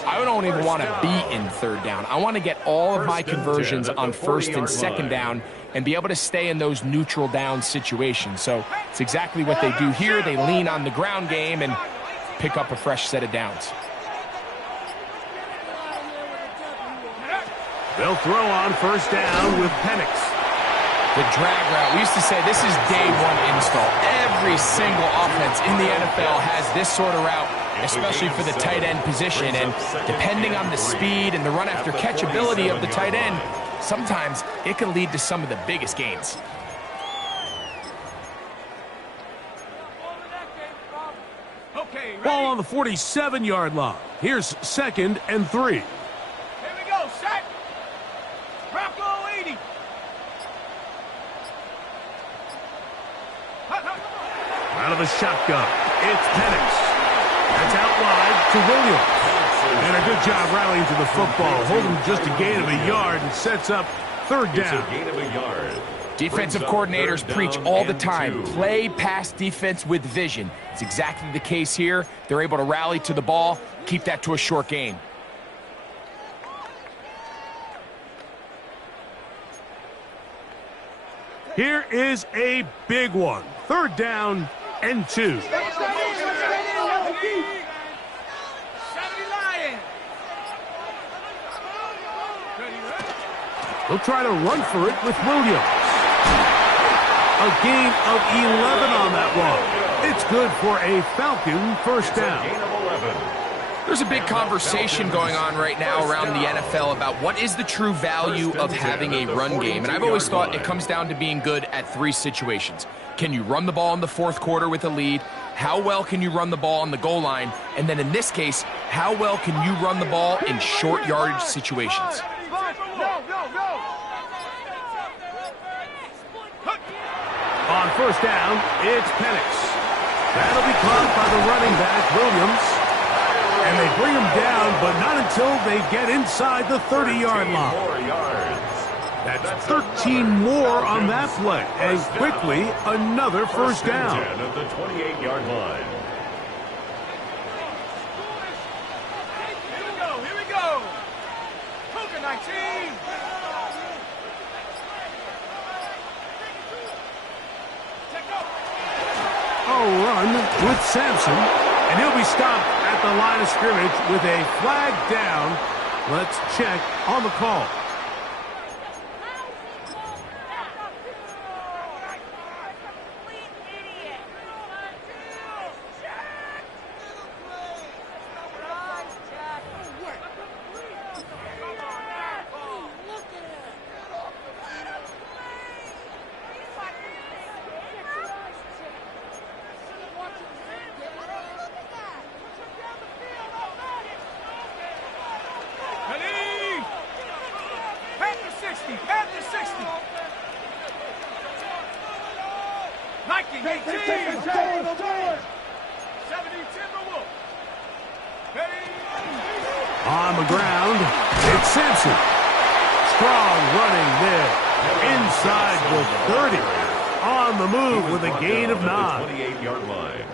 I don't even want to be in third down. I want to get all of my conversions on first and second down and be able to stay in those neutral down situations. So it's exactly what they do here. They lean on the ground game and pick up a fresh set of downs. They'll throw on first down with Penix. The drag route. We used to say this is day one install. Every single offense in the NFL has this sort of route, especially for the tight end position. And depending on the speed and the run after catch ability of the tight end, sometimes it can lead to some of the biggest gains. Ball on the 47-yard line. Here's 2nd and 3. Here we go, set. Rocco 80. Out of a shotgun, it's Penix. That's out wide to Williams. And a good job rallying to the football, holding just a gain of a yard and sets up third down. It's a gain of a yard. Defensive coordinators preach all the time, play pass defense with vision. It's exactly the case here. They're able to rally to the ball, keep that to a short gain. Here is a big one. Third down and 2. They'll try to run for it with Williams. A gain of 11 on that one. It's good for a Falcon first down. There's a big conversation going on right now around the NFL about what is the true value of having a run game. And I've always thought it comes down to being good at 3 situations. Can you run the ball in the fourth quarter with a lead? How well can you run the ball on the goal line? And then in this case, how well can you run the ball in short yardage situations? On first down, it's Penix. That'll be caught by the running back, Williams. And they bring him down, but not until they get inside the 30-yard line. That's 13 more on that play. And quickly, another first down. At the 28-yard line. Here we go. Cougar 19. A run with Sampson. And he'll be stopped at the line of scrimmage with a flag down. Let's check on the call. On the ground, it's Sampson. Strong running there. Inside the 30. On the move with a gain of 9. 28-yard line.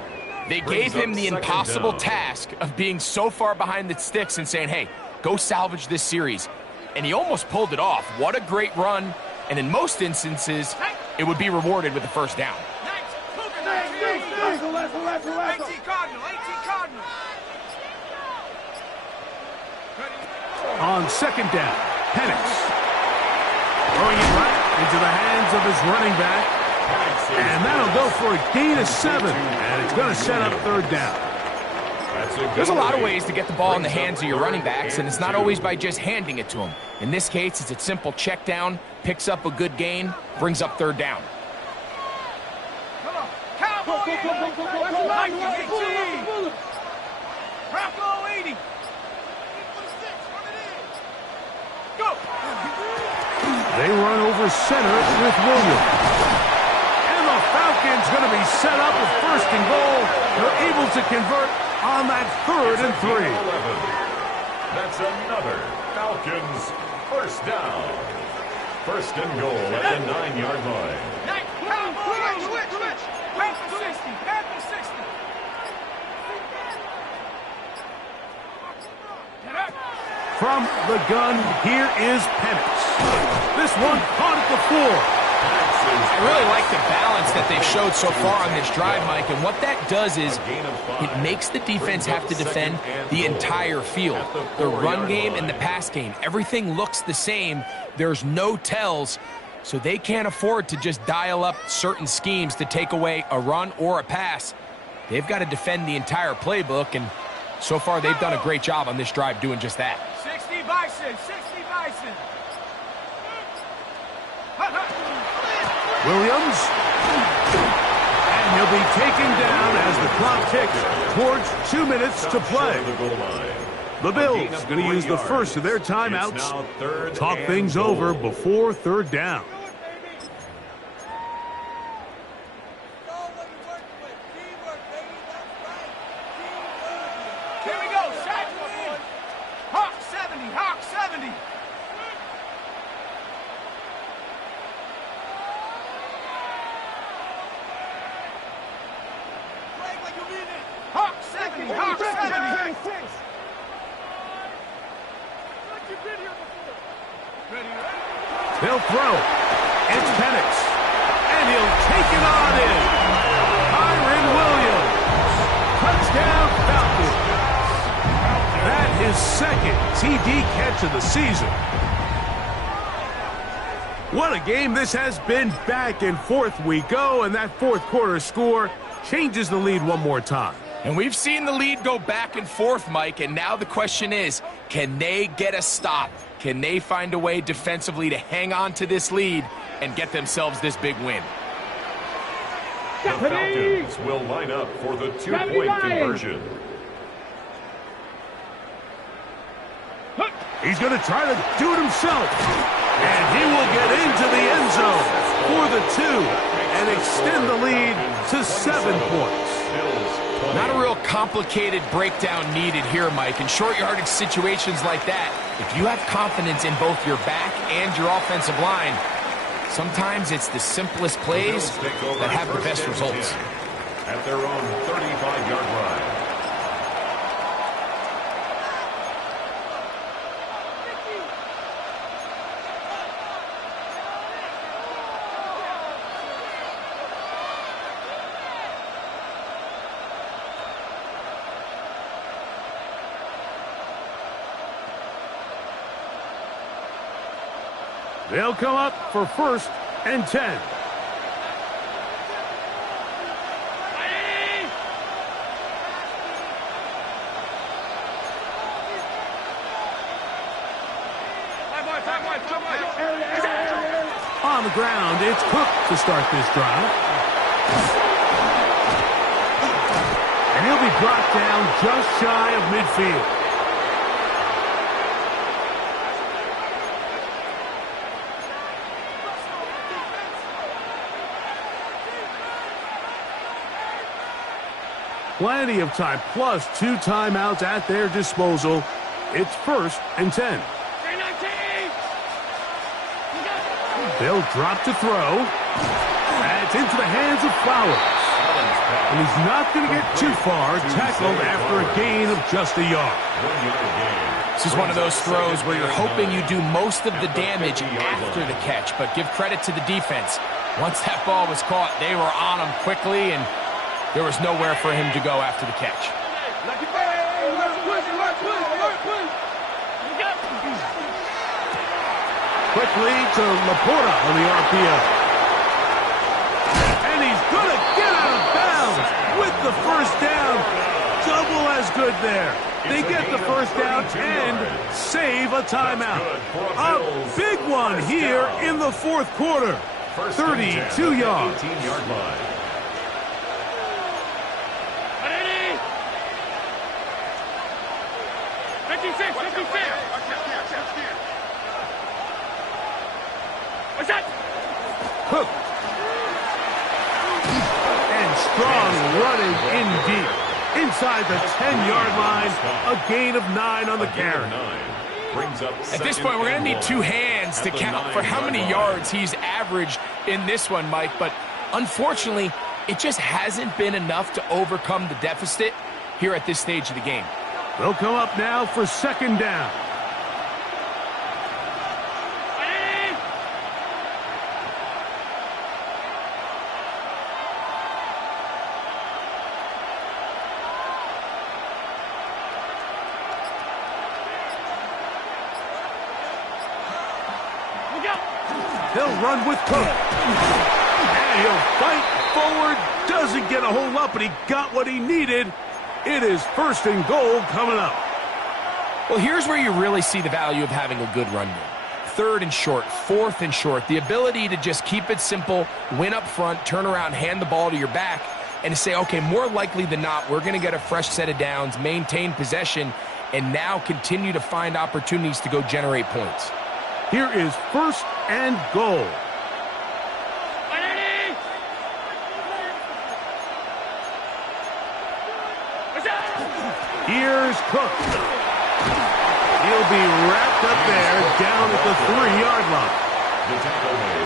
They gave him the impossible task of being so far behind the sticks and saying, hey, go salvage this series. And he almost pulled it off. What a great run. And in most instances, it would be rewarded with the first down. 18 Cardinal. On second down, Penix. Throwing it right into the hands of his running back. And that'll go for a gain of 7. And it's going to set up third down. There's a lot of ways to get the ball in the hands of your running backs, and it's not always by just handing it to them. In this case, it's a simple check down, picks up a good gain, brings up third down. Rocco 80. Go. They run over center with Williams. And the Falcons going to be set up with first and goal. They're able to convert on that 3rd and 3. That's another Falcons first down. First and goal at the 9-yard line. Switch. Panther 60. From the gun, here is Penix. This one caught at the 4. I really like the balance that they've showed so far on this drive, Mike, and what that does is it makes the defense have to defend the entire field. The run game and the pass game, everything looks the same. There's no tells, so they can't afford to just dial up certain schemes to take away a run or a pass. They've got to defend the entire playbook, and so far they've done a great job on this drive doing just that. 60 Bison. Williams. And he'll be taken down as the clock ticks towards 2 minutes to play. The Bills going to use the first of their timeouts. Talk things over before third down. Here we go. Sack. Hawk 70. Hawk 70. They'll throw. It's Penix. And he'll take it on in. Kyren Williams. Touchdown Falcons. That is second TD catch of the season. What a game this has been. Back and forth we go, and that fourth quarter score changes the lead one more time. And we've seen the lead go back and forth, Mike, and now the question is, can they get a stop? Can they find a way defensively to hang on to this lead and get themselves this big win? The Falcons will line up for the two-point conversion. He's going to try to do it himself. And he will get into the end zone for the 2 and extend the lead to 7 points. Not a real complicated breakdown needed here, Mike. In short yardage situations like that, if you have confidence in both your back and your offensive line, sometimes it's the simplest plays that have the best results. At their own 35-yard line. They'll come up for 1st and 10. On the ground, it's Cook to start this drive. And he'll be brought down just shy of midfield. Plenty of time, plus 2 timeouts at their disposal. It's 1st and 10. They'll drop to throw. That's into the hands of Flowers. And he's not going to get too far, tackled after a gain of just a yard. This is one of those throws where you're hoping you do most of the damage after the catch, but give credit to the defense. Once that ball was caught, they were on him quickly, and there was nowhere for him to go after the catch. Quickly to Laporta on the RPO. And he's going to get out of bounds with the first down. Double as good there. They get the first down and save a timeout. A big one here in the 4th quarter. 32 yards. 18-yard line. Cook. And Strong running in deep. Inside the 10-yard line, a gain of 9 on the carry. At this point, we're going to need 2 hands to count for how many yards he's averaged in this one, Mike. But unfortunately, it just hasn't been enough to overcome the deficit here at this stage of the game. They'll come up now for 2nd down. He'll run with Cook. And he'll fight forward. Doesn't get a hold up, but he got what he needed. It is 1st and goal coming up. Well, here's where you really see the value of having a good run game. 3rd and short, 4th and short. The ability to just keep it simple, win up front, turn around, hand the ball to your back, and to say, okay, more likely than not, we're going to get a fresh set of downs, maintain possession, and now continue to find opportunities to go generate points. Here is 1st and goal. Here's Cook. He'll be wrapped up there down at the 3-yard line.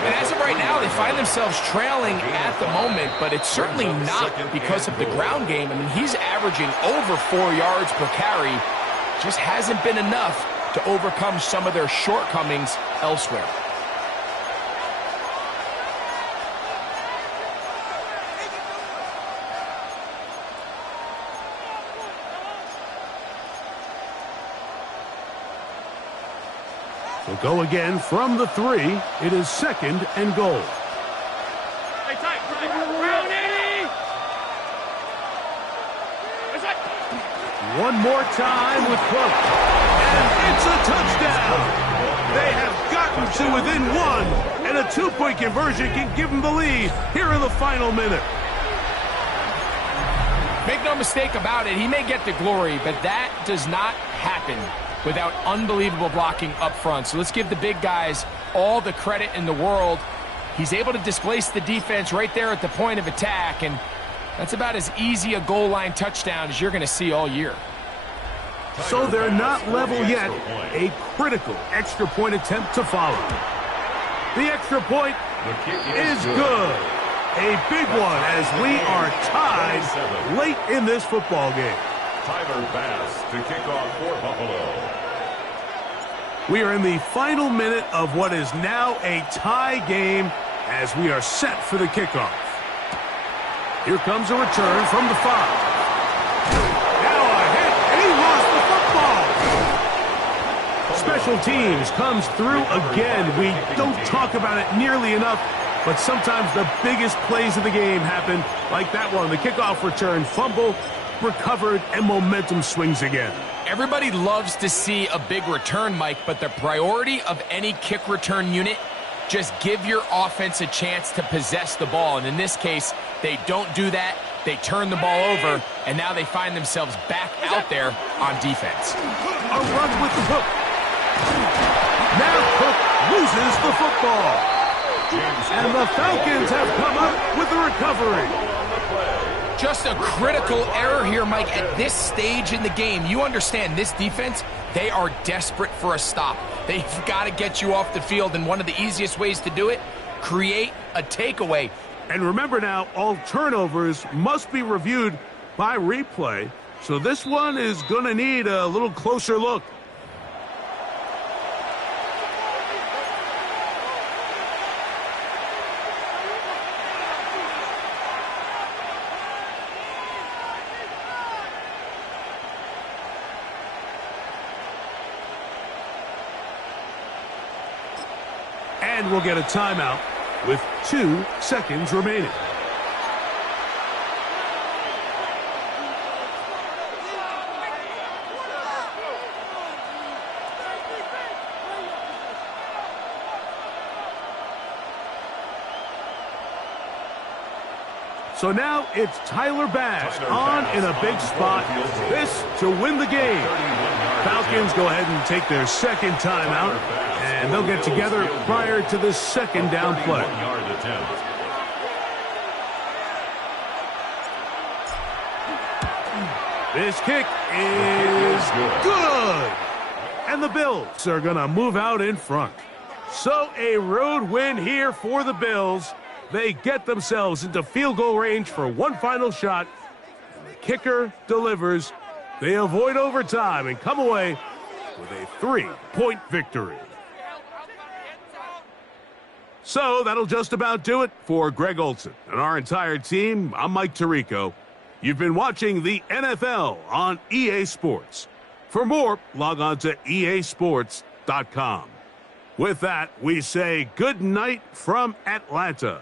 And as of right now, they find themselves trailing at the moment, but it's certainly not because of the ground game. I mean, he's averaging over 4 yards per carry. Just hasn't been enough to overcome some of their shortcomings elsewhere. We'll go again from the 3. It is 2nd and goal. One more time with Cook. And it's a touchdown. They have gotten to within 1. And a 2-point conversion can give them the lead here in the final minute. Make no mistake about it, he may get the glory, but that does not happen without unbelievable blocking up front. So let's give the big guys all the credit in the world. He's able to displace the defense right there at the point of attack, and that's about as easy a goal line touchdown as you're going to see all year. So they're not level yet. A critical extra point attempt to follow. The extra point is good. A big one as we are tied late in this football game. Tyler Bass to kick off for Buffalo. We are in the final minute of what is now a tie game as we are set for the kickoff. Here comes a return from the 5. Now a hit, and he lost the football. Special teams comes through again. We don't talk about it nearly enough, but sometimes the biggest plays of the game happen like that one. The kickoff return, fumble, recovered, and momentum swings again. Everybody loves to see a big return, Mike, but the priority of any kick return unit, just give your offense a chance to possess the ball. And in this case, they don't do that. They turn the ball over, and now they find themselves back out there on defense. A run with the hook. Now Cook loses the football. And the Falcons have come up with a recovery. Just a critical error here, Mike, at this stage in the game. You understand this defense, they are desperate for a stop. They've got to get you off the field, and one of the easiest ways to do it, create a takeaway. And remember now, all turnovers must be reviewed by replay, so this one is going to need a little closer look. And we'll get a timeout with 2 seconds remaining. So now it's Tyler Bass on in a big spot. This to win the game. Falcons go ahead and take their second timeout, and they'll get together prior to the second down play. This kick is good. And the Bills are going to move out in front. So a road win here for the Bills. They get themselves into field goal range for one final shot. And the kicker delivers. They avoid overtime and come away with a 3-point victory. So that'll just about do it for Greg Olsen and our entire team. I'm Mike Tirico. You've been watching the NFL on EA Sports. For more, log on to easports.com. With that, we say good night from Atlanta.